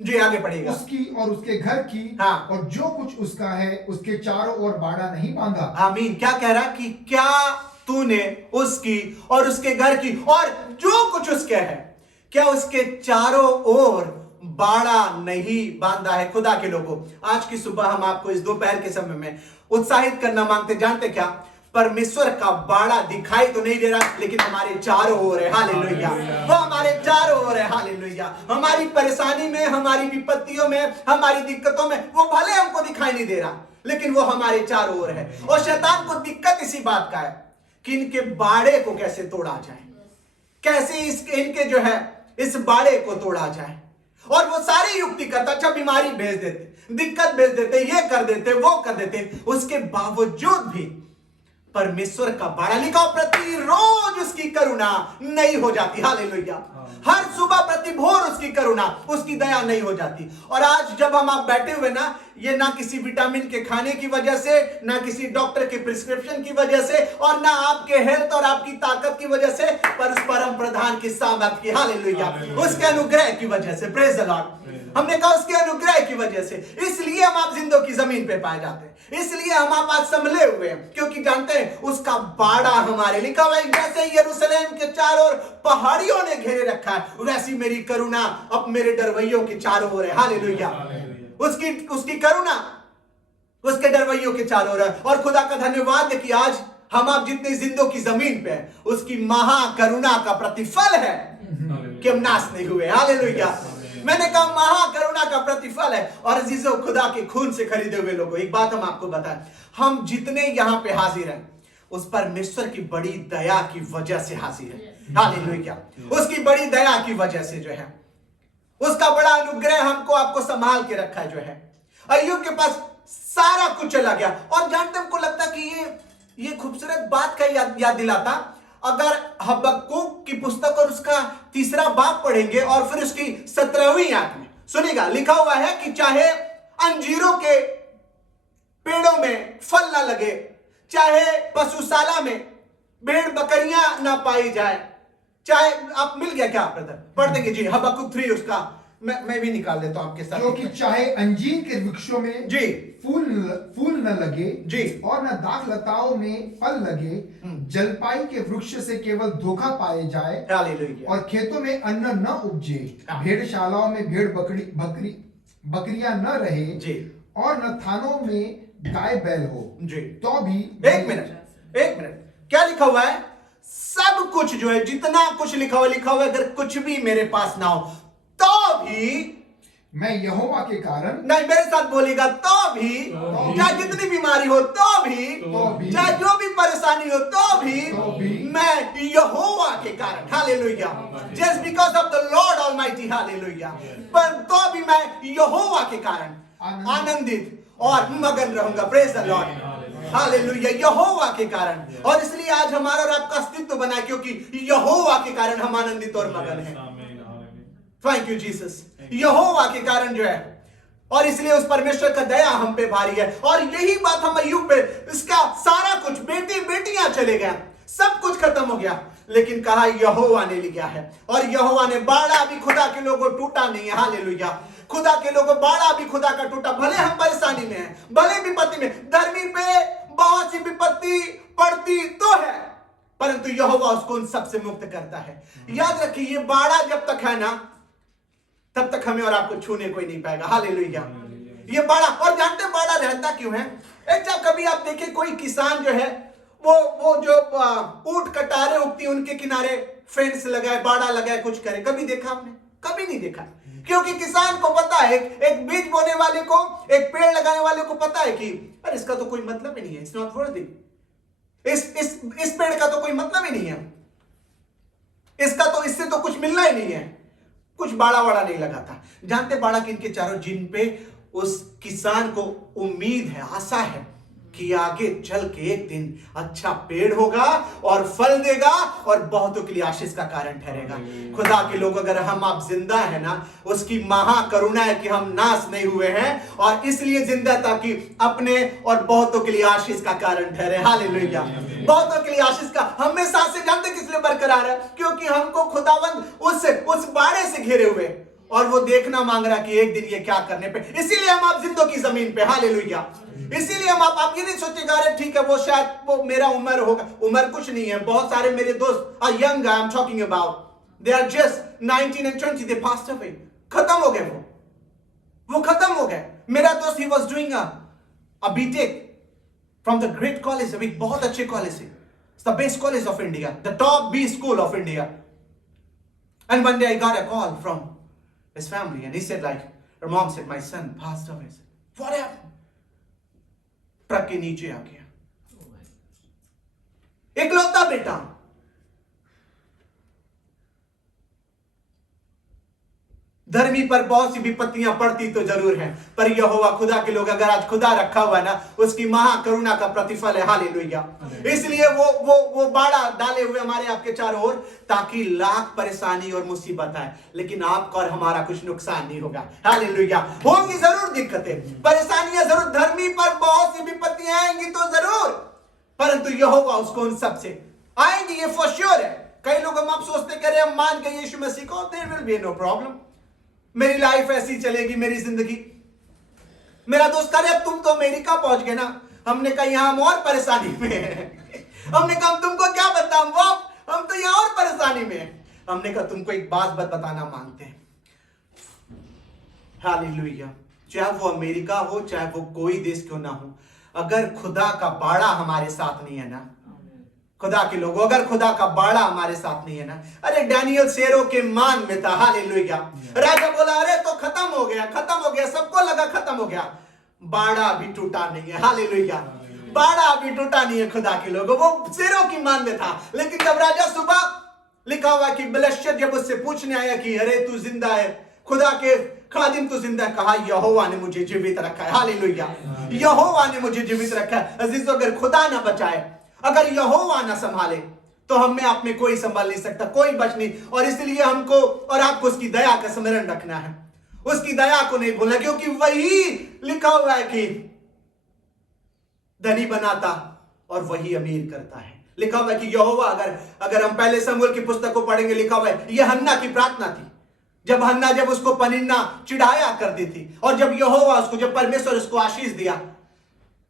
जो आगे पढ़ेगा, उसकी और उसके घर की, हाँ, और जो कुछ उसका है उसके चारों ओर बाड़ा नहीं बांधा। आमीन। क्या कह रहा कि क्या तूने उसकी और उसके घर की और जो कुछ उसके है, क्या उसके चारों ओर बाड़ा नहीं बांधा है। खुदा के लोगों, आज की सुबह हम आपको इस दोपहर के समय में उत्साहित करना मांगते, जानते क्या, परमेश्वर का बाड़ा दिखाई तो नहीं दे रहा, लेकिन हमारे चारों ओर है। हालेलुया। वो हमारे चारों ओर है। हालेलुया। हमारी परेशानी में, हमारी विपत्तियों में, हमारी दिक्कतों में वो भले हमको दिखाई नहीं दे रहा, लेकिन वो हमारे चारों ओर है। और शैतान को दिक्कत इसी बात का है कि इनके बाड़े को कैसे तोड़ा जाए, कैसे इनके जो है इस बाड़े को तोड़ा जाए। और वो सारी युक्ति करता, अच्छा बीमारी भेज देते, दिक्कत भेज देते, ये कर देते, वो कर देते, उसके बावजूद भी परमेश्वर का बाड़ा, लिखा प्रतिरोज उसकी करुणा नहीं हो जाती। हालेलुया। हर सुबह प्रति भोर उसकी करुणा, उसकी दया नहीं हो जाती। और आज जब हम आप बैठे हुए ना, ये ना किसी विटामिन के खाने की वजह से, ना किसी डॉक्टर के प्रिस्क्रिप्शन की वजह से, और ना आपके हेल्थ और आपकी ताकत की वजह से, पर उस परम प्रधान की सामर्थ की, हालेलुया, उसके अनुग्रह की वजह से, प्रेज द लॉर्ड। हमने कहा उसके अनुग्रह की वजह से, इसलिए हम आप जिंदों की जमीन पे पाए जाते हैं, इसलिए हम आप आज संभले हुए हैं, क्योंकि जानते हैं उसका बाड़ा हमारे, लिखा हुआ है जैसे यरूशलेम के चारों ओर पहाड़ियों ने घेरे रखा है, वैसी मेरी करुणा अब मेरे डरवैयों के चारों ओर है, हालेलुया। उसकी करुणा उसके डरवैयों के चारों ओर है, और खुदा का धन्यवाद है कि आज हम आप जितने जिंदों की जमीन पे हैं, उसकी महाकरुणा का प्रतिफल है कि हम नाश नहीं हुए, हालेलुया। मैंने कहा महाकरुणा का प्रतिफल है। और अजीजों, खुदा के खून से खरीदे हुए लोगों, एक बात हम आपको बताएं, हम जितने यहां पे हाजिर हैं उस परमेश्वर की बड़ी दया की वजह से हाजिर है, हालेलुया। उसकी बड़ी दया की वजह से जो है, उसका बड़ा अनुग्रह हमको आपको संभाल के रखा है जो है। अय्यूब के पास सारा कुछ चला गया, और जानते हमको लगता कि ये खूबसूरत बात का याद दिलाता, अगर हबक्कूक की पुस्तक और उसका 3रा बाब पढ़ेंगे और फिर उसकी 17वीं आयत में सुनिएगा, लिखा हुआ है कि चाहे अंजीरों के पेड़ों में फल ना लगे, चाहे पशुशाला में भेड़ बकरियां ना पाई जाए, चाहे आप मिल गया क्या ब्रदर, पढ़ देंगे जी हबक्कूक 3 उसका, मैं भी निकाल देता हूं आपके साथ, जो कि चाहे अंजीर के वृक्षों में जी फूल न लगे जी, और न दाख लताओं में फल लगे, जलपाई के वृक्ष से केवल धोखा पाए जाए, हालेलुया, और खेतों में अन्न न उपजे, भेड़शालाओं में भेड़ बकरियां न रहे जी, और न थानों में गाय बैल हो जी, तो भी। एक मिनट, क्या लिखा हुआ है? सब कुछ जो है, जितना कुछ लिखा हुआ है, अगर कुछ भी मेरे पास ना हो तो भी मैं यहोवा के कारण, नहीं, मेरे साथ बोलेगा, तो भी चाहे जितनी बीमारी हो तो भी चाहे जो भी परेशानी हो तो भी मैं यहोवा के कारण, hallelujah, just because of the Lord almighty, hallelujah, पर तो भी मैं यहोवा के कारण आनंदित और मगन रहूंगा, प्रेज द लॉर्ड, हालेलुया, यहोवा के कारण। और इसलिए आज हमारा और आपका अस्तित्व बना है, क्योंकि यहोवा के कारण हम आनंदित और मगन हैं। थैंक यू जीसस, यहोवा के कारण जो है, और इसलिए उस परमेश्वर का दया हम पे भारी है। और यही बात हम अय्यूब पे, इसका सारा कुछ, बेटियां चले गए, सब कुछ खत्म हो गया, लेकिन कहा यहोवा ने लिया है, और यहोवा ने बाड़ा भी खुदा के लोगों टूटा नहीं है, हालेलुया, खुदा के लोगों बाड़ा भी खुदा का टूटा, भले हम परेशानी में हैं, भले विपत्ति में, धर्मी पे बहुत सी विपत्ति पड़ती तो है, परंतु यहोवा उसको उन सबसे मुक्त करता है। याद रखिए, ये बाड़ा जब तक है ना, तब तक हमें और आपको छूने कोई नहीं पाएगा, हालेलुया। ये बाड़ा, और जानते हैं बाड़ा रहता क्यों है? एक जब कभी आप देखिए कोई किसान जो है, वो जो ऊंट कटारे उगती उनके किनारे फेंस लगाए, बाड़ा लगाए, कुछ करे, कभी देखा आपने? कभी नहीं देखा, क्योंकि किसान को पता है, एक बीज बोने वाले को, एक पेड़ लगाने वाले को पता है कि अरे इसका तो कोई मतलब ही नहीं है, इट्स नॉट वर्दी, इस पेड़ का तो कोई मतलब ही नहीं है, इसका तो, इससे तो कुछ मिलना ही नहीं है, कुछ बाड़ा वाड़ा नहीं लगाता। जानते बाड़ा किनके चारों, जिन पे उस किसान को उम्मीद है, आशा है कि आगे चल के एक दिन अच्छा पेड़ होगा और फल देगा और बहुतों के लिए आशीष का कारण ठहरेगा। खुदा के लोग, अगर हम आप जिंदा है ना, उसकी महाकरुणा है कि हम नाश नहीं हुए हैं, और इसलिए जिंदा ताकि अपने और बहुतों के लिए आशीष का कारण ठहरे, हालेलुया, बहुतों के लिए आशीष का हमेशा से। जानते किस लिए बरकरार है? क्योंकि हमको खुदावंद उस बाड़े से घेरे हुए, और वो देखना मांग रहा कि एक दिन ये क्या करने पे, इसीलिए हम आप जिंदों की जमीन पे, हालेलुया, इसीलिए हम आप ये नहीं सोचेगा अरे ठीक है, वो शायद वो मेरा उम्र होगा, उम्र कुछ नहीं है। बहुत सारे मेरे दोस्त are young, I am talking about, they are just 19 and 20, they passed away, खत्म हो गए, वो खत्म हो गए। मेरा दोस्त, he was doing a BTech from the great college, अभी बहुत अच्छे कॉलेज से, it's the best college of India, the top B school of India, and one day I got a call from his family, and he said, like, her mom said, my son passed away. I said, what happened? Truck के नीचे आ गया, इकलौता बेटा, धर्मी पर बहुत सी विपत्तियां पड़ती तो जरूर हैं, पर यहोवा खुदा के लोग अगर आज खुदा रखा हुआ है ना, उसकी महाकरुणा का प्रतिफल है। हालेलुया। इसलिए वो बाड़ा डाले हुए हमारे आपके चारों ओर, ताकि लाख परेशानी और मुसीबत आए, लेकिन आपका और हमारा कुछ नुकसान नहीं होगा। हालेलुया। होंगी जरूर दिक्कतें, परेशानियां जरूर, धर्मी पर बहुत सी विपत्तियां आएंगी तो जरूर, परंतु यहोवा उसको उन सब से आएंगी, ये फॉर श्योर है। कई लोग हम सोचते करें हम मान गए यीशु मसीह को, there will be no problem, मेरी लाइफ ऐसी चलेगी, मेरी जिंदगी। मेरा दोस्त कह रहे अब तुम तो अमेरिका पहुंच गए ना। हमने कहा यहां हम और परेशानी में हैं। हमने कहा तुमको क्या बताऊं, वो हम तो यहां और परेशानी में हैं। हमने कहा तुमको एक बात बताना मांगते हैं। हालेलुया। चाहे वो अमेरिका हो, चाहे वो कोई देश क्यों ना हो, अगर खुदा का बाड़ा हमारे साथ नहीं है ना, खुदा के लोगों, अगर खुदा का बाड़ा हमारे साथ नहीं है ना, अरे डैनियल शेरों के मान में था। हालेलुया। राजा बोला अरे तो खत्म हो गया, खत्म हो गया, सबको लगा खत्म हो गया, बाड़ा भी टूटा नहीं है। हालेलुया। बाड़ा भी टूटा नहीं है खुदा के लोगों, वो शेरों की मान में था। लेकिन जब राजा सुबह, लिखा हुआ कि बेलशस्सर जब उससे पूछने आया कि अरे तू जिंदा है, खुदा के खादिम तू जिंदा है, कहा यहोवा ने मुझे जीवित रखा है। हालेलुया। यहोवा ने मुझे जीवित रखा है। अजीजों, अगर खुदा ना बचाए, अगर यहोवा ना संभाले, तो हम में आप में कोई संभाल नहीं सकता, कोई बच नहीं। और इसलिए हमको और आपको उसकी दया का स्मरण रखना है, उसकी दया को नहीं भूलना, क्योंकि वही लिखा हुआ है कि धनी बनाता और वही अमीर करता है। लिखा हुआ है कि यहोवा, अगर हम पहले शमूएल की पुस्तक को पढ़ेंगे, लिखा हुआ है यह हन्ना की प्रार्थना थी, जब हन्ना जब उसको पनिन्ना चिढ़ाया करती थी, और जब यहोवा उसको, जब परमेश्वर उसको आशीष दिया,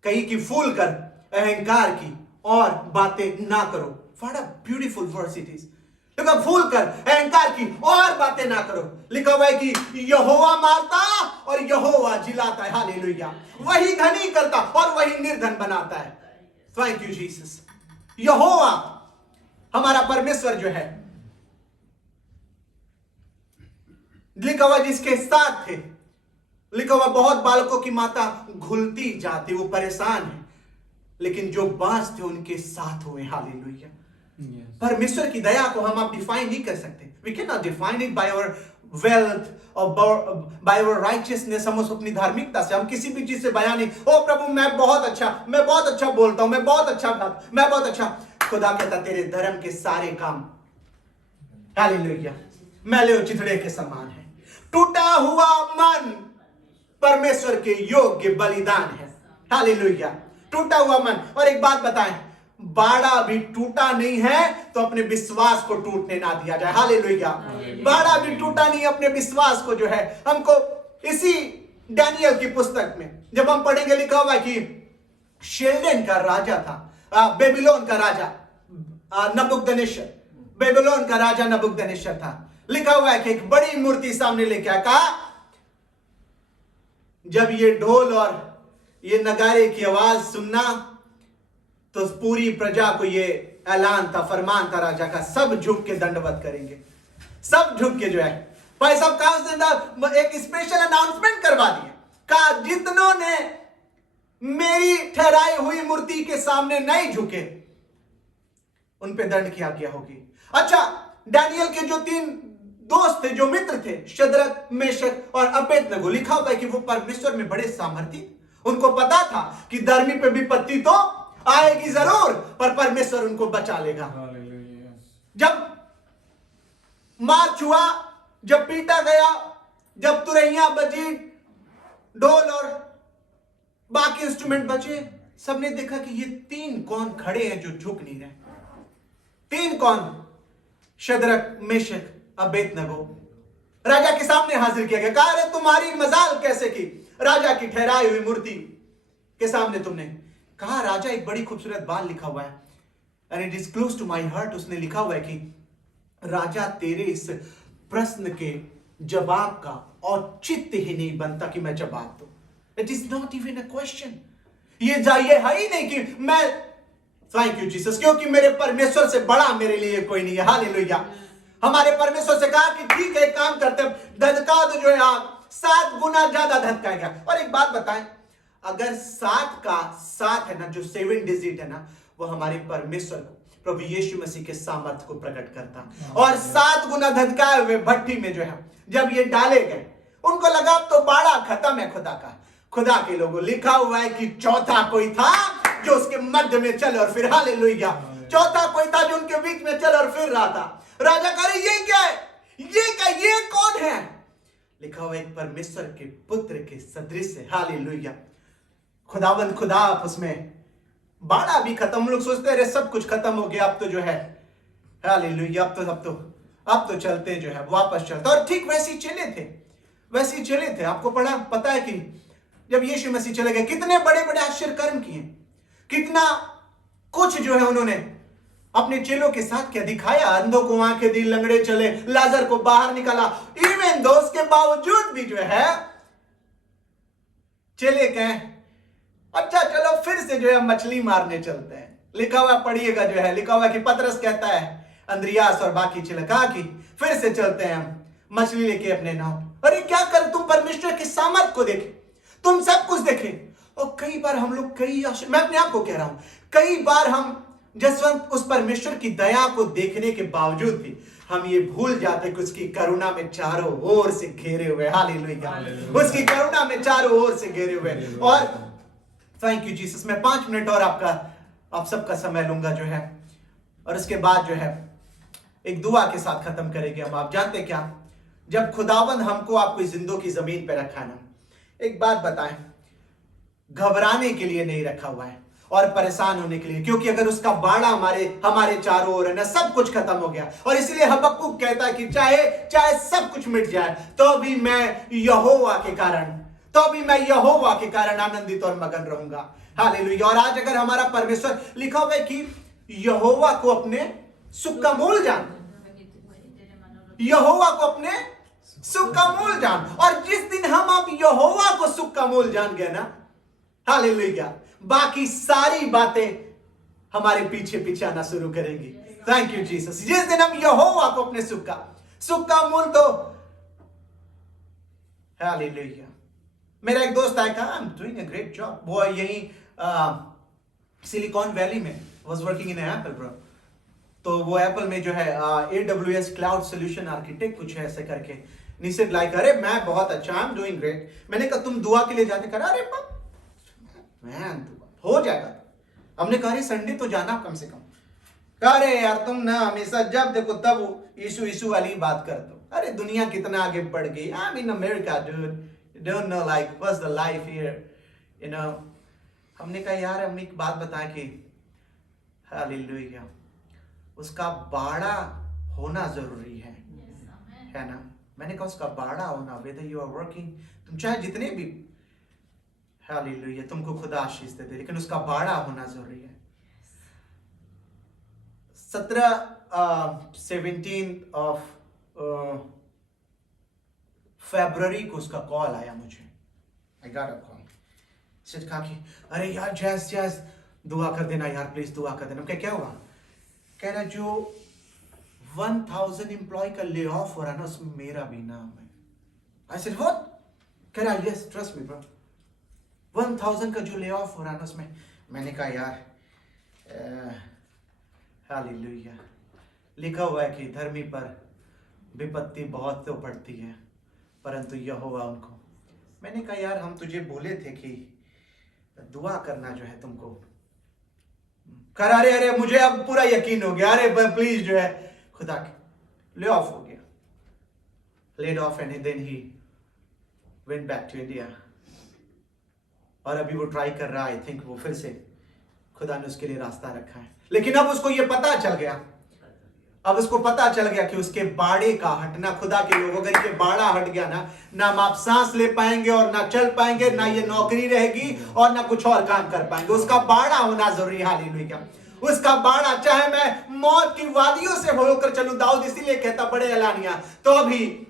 कही कि फूल कर अहंकार की और बातें ना करो। What a beautiful verse it is. लिखा फूल कर अहंकार की और बातें ना करो। लिखा हुआ है कि यहोवा मारता और यहोवा जिलाता है। हालेलुया। वही धनी करता और वही निर्धन बनाता है। Thank you Jesus. यहोवा हमारा परमेश्वर जो है, लिखा हुआ जिसके साथ थे, लिखा हुआ बहुत बालकों की माता घुलती जाती, वो परेशान है, लेकिन जो बांस थे उनके साथ हुए। हालेलुया। परमेश्वर की दया को हम आप डिफाइन नहीं कर सकते। We can not define it by our wealth और बाय आवर राइचियसनेस। हम अपनी धार्मिकता से हम किसी भी चीज से बयान नहीं, ओ प्रभु मैं बहुत अच्छा बोलता हूं, मैं बहुत अच्छा। खुदा कहता तेरे धर्म के सारे काम, हालेलुया, मैले और चिथड़े के समान है। टूटा हुआ मन परमेश्वर के योग्य बलिदान है। हालेलुया। टूटा हुआ मन। और एक बात बताएं, बाड़ा भी टूटा नहीं है तो अपने विश्वास को टूटने ना दिया जाए। हालेलुया। बाड़ा भी टूटा नहीं, अपने विश्वास को जो है हमको, इसी डैनियल की पुस्तक में जब हम पढ़ेंगे, लिखा हुआ कि शेल्डेन का राजा था, बेबीलोन का राजा नबूकदनेस्सर, बेबीलोन का राजा नबूकदनेस्सर था। लिखा हुआ है कि एक बड़ी मूर्ति सामने लेके आया, कहा जब ये ढोल और ये नगारे की आवाज सुनना, तो पूरी प्रजा को ये ऐलान था, फरमान था राजा का, सब झुक के दंडवत करेंगे, सब झुक के जो है। भाई साहब कहा उसने एक स्पेशल अनाउंसमेंट करवा दिया, कहा जितनों ने मेरी ठहराई हुई मूर्ति के सामने नहीं झुके उन पे दंड की आज्ञा होगी। अच्छा, डैनियल के जो 3 दोस्त थे, जो मित्र थे, शद्रक, मेशक और अबेदनगो, लिखा हुआ है कि वो परमेश्वर में बड़े सामर्थी, उनको पता था कि धर्मी पे विपत्ति तो आएगी जरूर, पर परमेश्वर उनको बचा लेगा। जब मार्च हुआ, जब पीटा गया, जब तुरैया बजी, ढोल और बाकी इंस्ट्रूमेंट बचे, सबने देखा कि ये 3 कौन खड़े हैं जो झुक नहीं रहे। 3 कौन? Shadrach, Meshach, Abednego. राजा के सामने हाजिर किया गया, कहा अरे तुम्हारी मजाल कैसे की, राजा की ठहराई हुई मूर्ति के सामने तुमने। कहा राजा, एक बड़ी खूबसूरत बात लिखा हुआ है, and it is close to my heart. उसने लिखा हुआ है कि राजा तेरे इस प्रश्न के जवाब का औचित्य ही नहीं बनता कि मैं जवाब दूं। It is not even a question. ये है ही नहीं कि मैं, थैंक यू जीसस, क्योंकि मेरे परमेश्वर से बड़ा मेरे लिए कोई नहीं है। हालेलुया। हमारे परमेश्वर से कहा कि ठीक है, काम करते हैं, धधका दो जो है आप, 7 गुना ज्यादा धधकाएगा। और एक बात बताएं, अगर 7 का 7 है ना, जो 7 डिजिट है ना, वो हमारे परमेश्वर को, प्रभु यीशु मसीह के सामर्थ्य को प्रकट करता। और 7 गुना धधकाए हुए भट्टी में जो है जब ये डाले गए, उनको लगा तो बाड़ा खत्म है खुदा का। खुदा के लोगों, लिखा हुआ है कि चौथा कोई था जो उसके मध्य में चल और फिर, हालेलुया, चौथा कोई था जो उनके बीच में चल और फिर रहा था। राजा कह रहे ये क्या है, ये कौन है? लिखा हुआ एक परमेश्वर के पुत्र के सदृश है, हालेलुया। खुदावंद खुदा आपस में, बाड़ा भी खत्म। हम लोग सोचते रहे सब कुछ खत्म हो गया, अब तो जो है हालेलुया, अब तो चलते जो है वापस चलते। और ठीक वैसे ही चले थे। आपको पता है कि जब यीशु मसीह चले गए, कितने बड़े बड़े आश्चर्य कर्म किए, कितना कुछ जो है उन्होंने अपने चेलों के साथ क्या दिखाया। अंधों को आंखें दी, लंगड़े चले, लाजर को बाहर निकाला। इवन दो के बावजूद भी जो है चले गए, अच्छा चलो फिर से जो है मछली मारने चलते हैं। लिखा हुआ पढ़िएगा जो है, लिखा हुआ कि पतरस कहता है अंद्रियास और बाकी चले, कहा कि फिर से चलते हैं हम मछली लेके अपने नाव। अरे क्या कर, तुम परमेश्वर की सामर्थ को देखे, तुम सब कुछ देखे। और कई बार हम लोग मैं अपने आप को कह रहा हूं, कई बार हम जसवंत उस परमेश्वर की दया को देखने के बावजूद भी हम ये भूल जाते कि उसकी करुणा में चारों ओर से घेरे हुए, हालेलुया, उसकी करुणा में चारों ओर से घेरे हुए। और थैंक यू जीसस। मैं 5 मिनट और आप सबका समय लूंगा जो है, और उसके बाद जो है एक दुआ के साथ खत्म करेंगे हम। आप जानते क्या, जब खुदावंद हमको आपको इस जिंदों की जमीन पे रखा ना, एक बात बताएं, घबराने के लिए नहीं रखा हुआ है और परेशान होने के लिए, क्योंकि अगर उसका बाड़ा हमारे चारों ओर है ना, सब कुछ खत्म हो गया। और इसलिए हबक्कुक कहता है कि चाहे सब कुछ मिट जाए तो भी मैं यहोवा के कारण आनंदित और मगन रहूंगा, हालेलुया। और आज अगर हमारा परमेश्वर, लिखा हुआ है कि यहोवा को अपने सुख का मूल जान, यहोवा को अपने सुख का मूल जान। और जिस दिन हम अब यहोवा को सुख का मूल जान गए ना, हालेलुया, बाकी सारी बातें हमारे पीछे आना शुरू करेंगी। Thank you Jesus. जिस दिन हम यहोवा को अपने सुख का मूल, तो हालेलुया। मेरा एक दोस्त आया, कहा I am doing a great job. वो यही सिलिकॉन वैली में was working in Apple bro. तो वो एप्पल में जो है AWS क्लाउड सोल्यूशन आर्किटेक्ट कुछ है ऐसे करके। निश्चित लाइक, अरे मैं बहुत अच्छा, आई एम डूइंग ग्रेट। मैंने कहा तुम दुआ के लिए जाते, कहा अरे मैन हो जाएगा। हमने कहा अरे संडे तो जाना कम से कम। कहा अरे यार तुम ना हमेशा जब देखो तब यीशु वाली बात कर दो। अरे दुनिया कितना आगे बढ़ गई। I am in America dude, you don't know like what's the life here, you know। हमने कहा यार, हमने एक बात बताया कि हालेलुया, उसका बाड़ा होना जरूरी है ना। मैंने कहा उसका बाड़ा होना, whether you are working, तुम चाहे जितने भी, हालेलुया, तुमको खुदा आशीष दे दे, लेकिन उसका बाड़ा होना जरूरी है। 17 फरवरी को उसका कॉल आया मुझे। I got a call। सिर्फ कहा कि अरे यार जैस दुआ कर देना यार, प्लीज दुआ कर देना। क्या हुआ? कह रहा जो 1000 एम्प्लॉय का ले ऑफ हो रहा ना, उसमें मेरा भी नाम है। I said what? कह रहा यस ट्रस्ट मी ब्रो, 1000 का जो ले ऑफ हो रहा ना उसमें। मैंने कहा यार हालेलुया, लिखा हुआ है कि धर्मी पर विपत्ति बहुत तो पड़ती है परंतु यहोवा उनको। मैंने कहा यार हम तुझे बोले थे कि दुआ करना जो है तुमको कर। अरे मुझे अब पूरा यकीन हो गया, अरे प्लीज जो है खुदा के ले ऑफ हो गया, laid off, and then he went back to India. और अभी वो ट्राई कर रहा है, आई थिंक वो फिर से खुदा ने उसके लिए रास्ता रखा है। लेकिन अब उसको ये पता चल गया, अब उसको पता चल गया कि उसके बाड़े का हटना, खुदा के लोगों, अगर ये बाड़ा हट गया ना आप सांस ले पाएंगे और ना चल पाएंगे, ना ये नौकरी रहेगी और ना कुछ और काम कर पाएंगे। उसका बाड़ा होना जरूरी है, हालेलुया। उसका बाड़ा, चाहे मैं मौत की वादियों से होकर चलूं, दाऊद इसीलिए कहता बड़े एलानिया, तो भी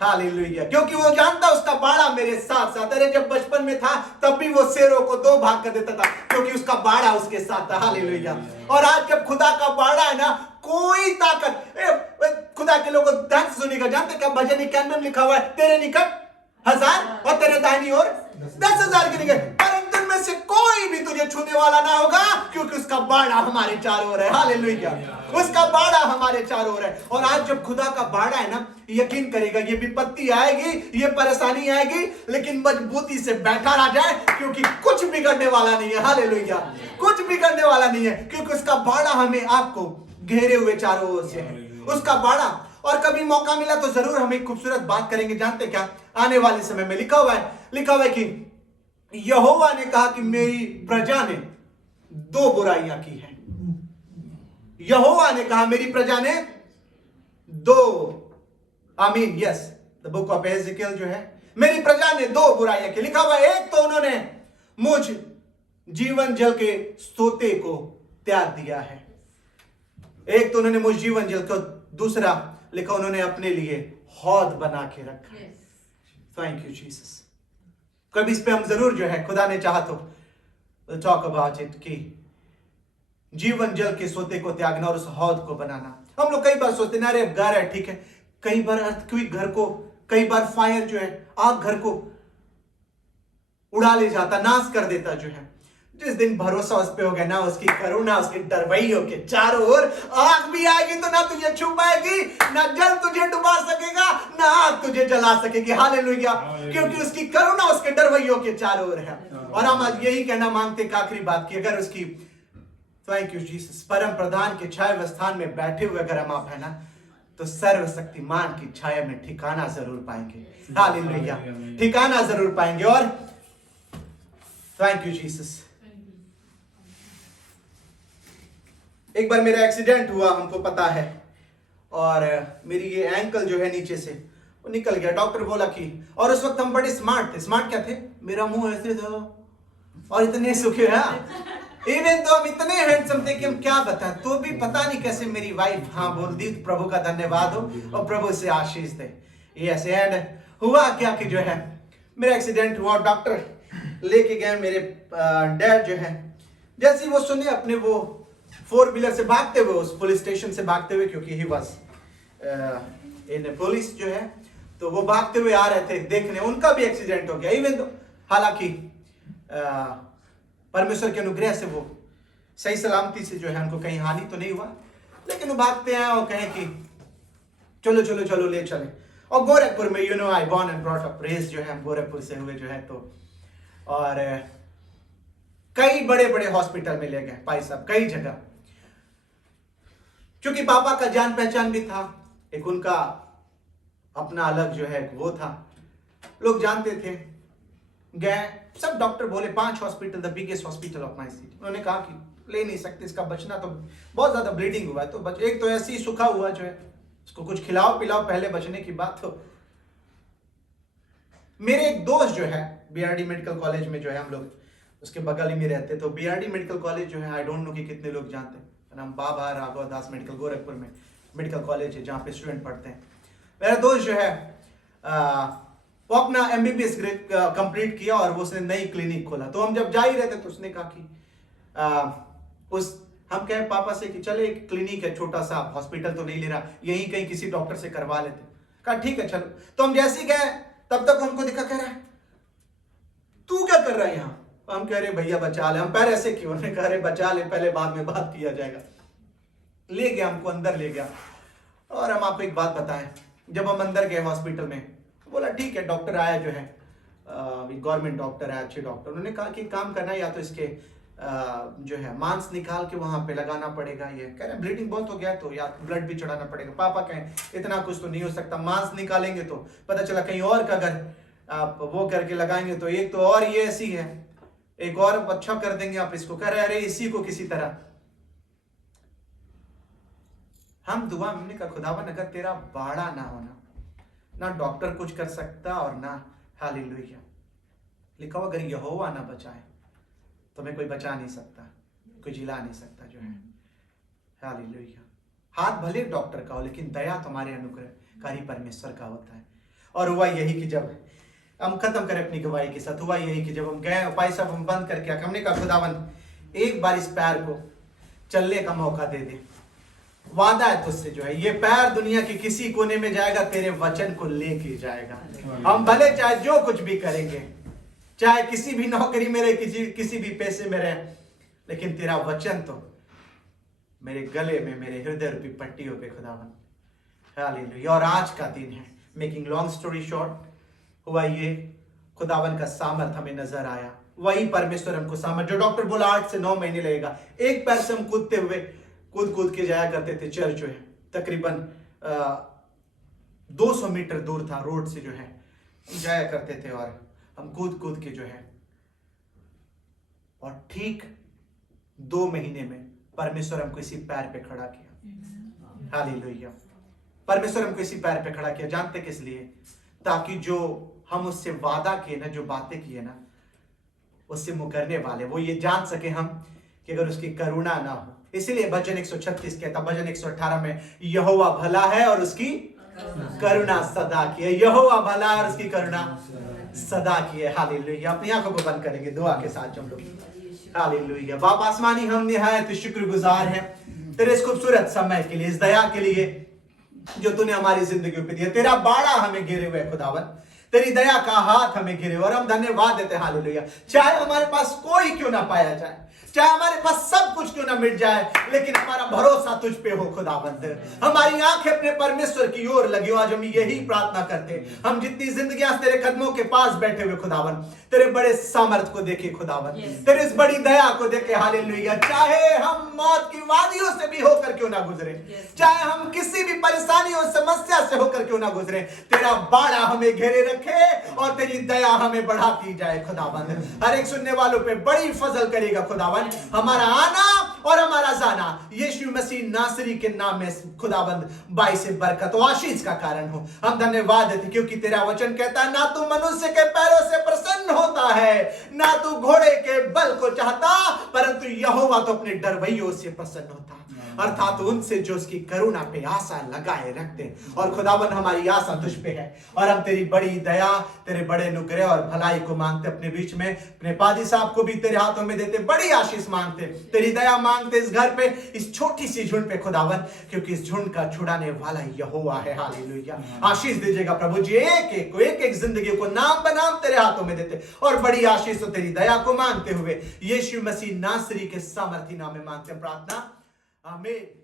हालेलुया, क्योंकि वो जानता उसका बाड़ा मेरे साथ साथ। अरे जब बचपन में था तब भी वो शेरों को 2 भाग कर देता था, क्योंकि उसका बाड़ा उसके साथ था, हालेलुया। और आज जब खुदा का बाड़ा है ना, कोई ताकत, खुदा के लोगों ध्यान से सुनेगा, जानते क्या भजन 91 में लिखा हुआ है, तेरे निकट 1000 और तेरे दाहिनी ओर 10,000 के निकट, परंतु में से कोई भी तुझे छूने वाला ना होगा, क्योंकि उसका बाड़ा हमारे चारों ओर है। हालेलुया, उसका बाड़ा हमारे चारों ओर है। और आज जब खुदा का बाड़ा है ना, यकीन करेगा ये विपत्ति आएगी, ये परेशानी आएगी, लेकिन मजबूती से बैठा रह जाए, क्योंकि कुछ बिगड़ने वाला नहीं है। हालेलुया, कुछ बिगड़ने वाला नहीं है, क्योंकि उसका बाड़ा हमें आपको घेरे हुए चारों ओर से है, उसका बाड़ा। और कभी मौका मिला तो जरूर हम एक खूबसूरत बात करेंगे। जानते क्या, आने वाले समय में लिखा हुआ है कि यहोवा ने कहा कि मेरी प्रजा ने 2 बुराइयां की हैं। यहोवा ने कहा मेरी प्रजा ने 2, आमीन, yes, the book of Ezekiel जो है, मेरी प्रजा ने 2 बुराइयां की। लिखा हुआ है, एक तो उन्होंने मुझ जीवन जल के सोते को त्याग दिया है, एक तो उन्होंने मुझ जीवन जल को, दूसरा लिखा उन्होंने अपने लिए हौद बना के रखा। Thank you Jesus. कभी इस पे हम जरूर जो है, खुदा ने चाहा तो टॉक अबाउट इट, कि जीवन जल के सोते को त्यागना और उस हौद को बनाना। हम लोग कई बार सोचते ना, अरे घर है ठीक है, कई बार अर्थक्वेक घर को, कई बार फायर जो है, आग घर को उड़ा ले जाता, नाश कर देता जो है। जिस दिन भरोसा उस पे हो गया ना, उसकी करुणा, उसकी डरवैयों के चारों ओर, आग भी आएगी तो ना तुझे छू पाएगी, ना जल तुझे डुबा सकेगा, ना आग तुझे जला सकेगी। हालेलुया, क्योंकि उसकी करुणा, उसके डरवैयों के चारों ओर है। और हम आज यही कहना मांगते एक आखिरी बात की, अगर उसकी, थैंक यू जीसस, परम प्रधान के छाया स्थान में बैठे हुए अगर हम आप है ना, तो सर्वशक्तिमान की छाया में ठिकाना जरूर पाएंगे। हालेलुया, ठिकाना जरूर पाएंगे। और थैंक यू जीसस। एक बार मेरा एक्सीडेंट हुआ, हमको पता है, और मेरी ये एंकल जो है नीचे से वो निकल गया। डॉक्टर बोला कि, और उस वक्त हम बड़े स्मार्ट थे। स्मार्ट क्या थे, मेरा मुंह ऐसे था और इतने सूखे हैं, इवन तो हम इतने हैंडसम थे कि हम क्या बताएं, तो भी पता नहीं कैसे मेरी वाइफ हाँ बोल दी। प्रभु का धन्यवाद हो और प्रभु से आशीष दे। यस, एंड हुआ क्या कि जो है मेरा एक्सीडेंट हुआ, डॉक्टर लेके गए मेरे डैड जो है। जैसे ही वो सुने, अपने वो 4 व्हीलर से भागते हुए, उस पुलिस स्टेशन से भागते हुए, क्योंकि ही वाज इन पुलिस जो है, तो वो भागते हुए आ रहे थे देखने, उनका भी एक्सीडेंट हो गया। इवन तो हालांकि परमेश्वर के अनुग्रह से वो सही सलामती से जो है, उनको कहीं हानि तो नहीं हुआ, लेकिन वो भागते हैं और कहें कि चलो चलो चलो ले चले। और गोरखपुर में, you know, I born and brought up, रेस जो है गोरखपुर से हुए जो है, तो और कई बड़े बड़े हॉस्पिटल में ले गए भाई साहब, कई जगह। क्योंकि पापा का जान पहचान भी था, एक उनका अपना अलग जो है वो था, लोग जानते थे। गए, सब डॉक्टर बोले 5 hospital, the biggest hospital of my city. उन्होंने कहा कि ले नहीं सकते, इसका बचना तो बहुत ज्यादा ब्लीडिंग हुआ है, तो एक तो ऐसे ही सूखा हुआ जो है, उसको कुछ खिलाओ पिलाओ पहले बचने की बात। तो मेरे एक दोस्त जो है बीआरडी मेडिकल कॉलेज में जो है, हम लोग उसके बगल ही में रहते, तो बीआरडी मेडिकल कॉलेज जो है, आई डोंट नो कि कितने लोग जानते हैं, नाम बाबा राघव दास मेडिकल, गोरखपुर में मेडिकल कॉलेज है जहाँ पे स्टूडेंट पढ़ते हैं। मेरा दोस्त जो है वो अपना एमबीबीएस कंप्लीट किया और वो उसने नई क्लिनिक खोला। तो हम जब जा ही रहे थे तो उसने कहा कि हम कहे पापा से कि चले, एक क्लिनिक है छोटा सा, हॉस्पिटल तो नहीं ले रहा, यहीं कहीं किसी डॉक्टर से करवा लेते। कहा ठीक है चलो। तो हम जैसे ही गए तब तक उनको दिखा, कह रहा है तू क्या कर रहा है यहाँ। हम कह रहे भैया बचा ले। हम पैर ऐसे क्यों, उन्होंने कह रहे बचा ले, पहले बाद में बात किया जाएगा। ले गया, हमको अंदर ले गया। और हम आपको एक बात बताएं, जब हम अंदर गए हॉस्पिटल में, बोला ठीक है, डॉक्टर आया जो है, गवर्नमेंट डॉक्टर है, अच्छे डॉक्टर। उन्होंने कहा कि काम करना है, या तो इसके जो है मांस निकाल के वहां पे लगाना पड़ेगा। ये कह रहे ब्लीडिंग बहुत हो गया, तो या ब्लड भी चढ़ाना पड़ेगा। पापा कहें इतना कुछ तो नहीं हो सकता, मांस निकालेंगे तो पता चला कहीं और का अगर आप वो करके लगाएंगे तो एक तो और ये ऐसी है, एक और अच्छा कर देंगे आप इसको। कह रहे अरे इसी को किसी तरह हम दुआ, हमने कहा खुदावन अगर तेरा बाड़ा ना होना, ना डॉक्टर कुछ कर सकता और ना, हालेलुया, लिखा हुआ अगर यहोवा ना बचाए तो मैं कोई बचा नहीं सकता, कोई जिला नहीं सकता जो है। हालेलुया। हाथ भले डॉक्टर का हो, लेकिन दया तुम्हारे अनुग्रहकारी परमेश्वर का होता है। और हुआ यही कि जब हम खत्म करें अपनी गवाही के साथ, हुआ यही कि जब हम गए, भाई साहब हम बंद करके हमने कहा खुदावन एक बार इस पैर को चलने का मौका दे दे, वादा है तुझसे जो है, ये पैर दुनिया के किसी कोने में जाएगा, तेरे वचन को लेके जाएगा। हम भले चाहे जो कुछ भी करेंगे, चाहे किसी भी नौकरी में रहे, किसी भी पैसे में रहे, लेकिन तेरा वचन तो मेरे गले में, मेरे हृदय रूपी पट्टियों पे खुदावन। हालेलुया। और आज का दिन है, मेकिंग लॉन्ग स्टोरी शॉर्ट, हुआ ये, खुदावन का सामर्थ हमें नजर आया। वही परमेश्वर हमको सामर्थ, जो डॉक्टर बोला 8 से 9 महीने लगेगा, एक पैर से हम कूदते हुए कूद के जाया करते थे। चर्च जो है तकरीबन 200 मीटर दूर था रोड से, जो है जाया करते थे, और हम कूद के जो है, और ठीक 2 महीने में परमेश्वर हमको इसी पैर पे खड़ा किया। हालेलुया। परमेश्वर हमको इसी पैर पे खड़ा किया, जानते किस लिए? ताकि जो हम उससे वादा किए ना, जो बातें किए ना, उससे मुकरने वाले वो ये जान सके हम कि अगर उसकी करुणा ना हो। इसीलिए भजन 136 कहता, भजन 118 में, यहोवा भला है और उसकी करुणा सदा की है। यहोवा भला है और उसकी करुणा सदा की है। हालेलुया। अपनी आंखों को बंद करेंगे दुआ के साथ हम लोग। हालेलुया। बाप आसमानी, हम निहायत शुक्रगुजार हैं तेरे इस खूबसूरत समय के लिए, इस दया के लिए जो तूने हमारी जिंदगी पे दिया। तेरा बाड़ा हमें घेरे हुए खुदावन, तेरी दया का हाथ हमें घिरे, और हम धन्यवाद देते हैं। हालेलुया। चाहे हमारे पास कोई क्यों ना पाया जाए, चाहे हमारे पास सब कुछ क्यों ना मिट जाए, लेकिन हमारा भरोसा तुझ पे हो खुदावंद। हमारी आंखें अपने परमेश्वर की ओर लगी हो। आज हम यही प्रार्थना करते हैं, हम जितनी जिंदगियां तेरे कदमों के पास बैठे हुए खुदावन, तेरे बड़े सामर्थ को देखे खुदावन, तेरे इस बड़ी दया को देखे। हालेलुया। चाहे हम मौत की वादियों से भी होकर क्यों ना गुजरे, चाहे हम किसी भी परेशानियों समस्या से होकर क्यों ना गुजरे, तेरा बाड़ा हमें घेरे रखे और तेरी दया हमें बढ़ाती जाए खुदावंद। हर एक सुनने वालों पे बड़ी फजल करेगा खुदावंद। हमारा आना और हमारा जाना यीशु मसीह नासरी के नाम में खुदाबंद बाइस बरकत और आशीष का कारण हो। हम धन्यवाद देते क्योंकि तेरा वचन कहता है, ना तू मनुष्य के पैरों से प्रसन्न होता है, ना तू घोड़े के बल को चाहता, परंतु यहोवा तो अपने डरवैयों से प्रसन्न होता, अर्थात उनसे जो उसकी करुणा पे आशा लगाए रखते। और खुदाबंद हमारी आशा तुझ पे है, और हम तेरी बड़ी दया, तेरे बड़े नुकरे और भलाई को मांगते। अपने बीच में अपने पादी साहब को भी तेरे हाथों में देते, बड़ी आशीष मांगते, तेरी दया मांगते इस घर पे, इस छोटी सी झुंड पे खुदावन, क्योंकि इस झुंड का छुड़ाने वाला यहोवा है। हालेलुया। आशीष दीजिएगा प्रभु जी, एक एक जिंदगी को नाम बनाम तेरे हाथों में देते, और बड़ी आशीष और तेरी दया को मांगते हुए यीशु मसीह नासरी के सामर्थी नाम में मांगते प्रार्थना, आमीन।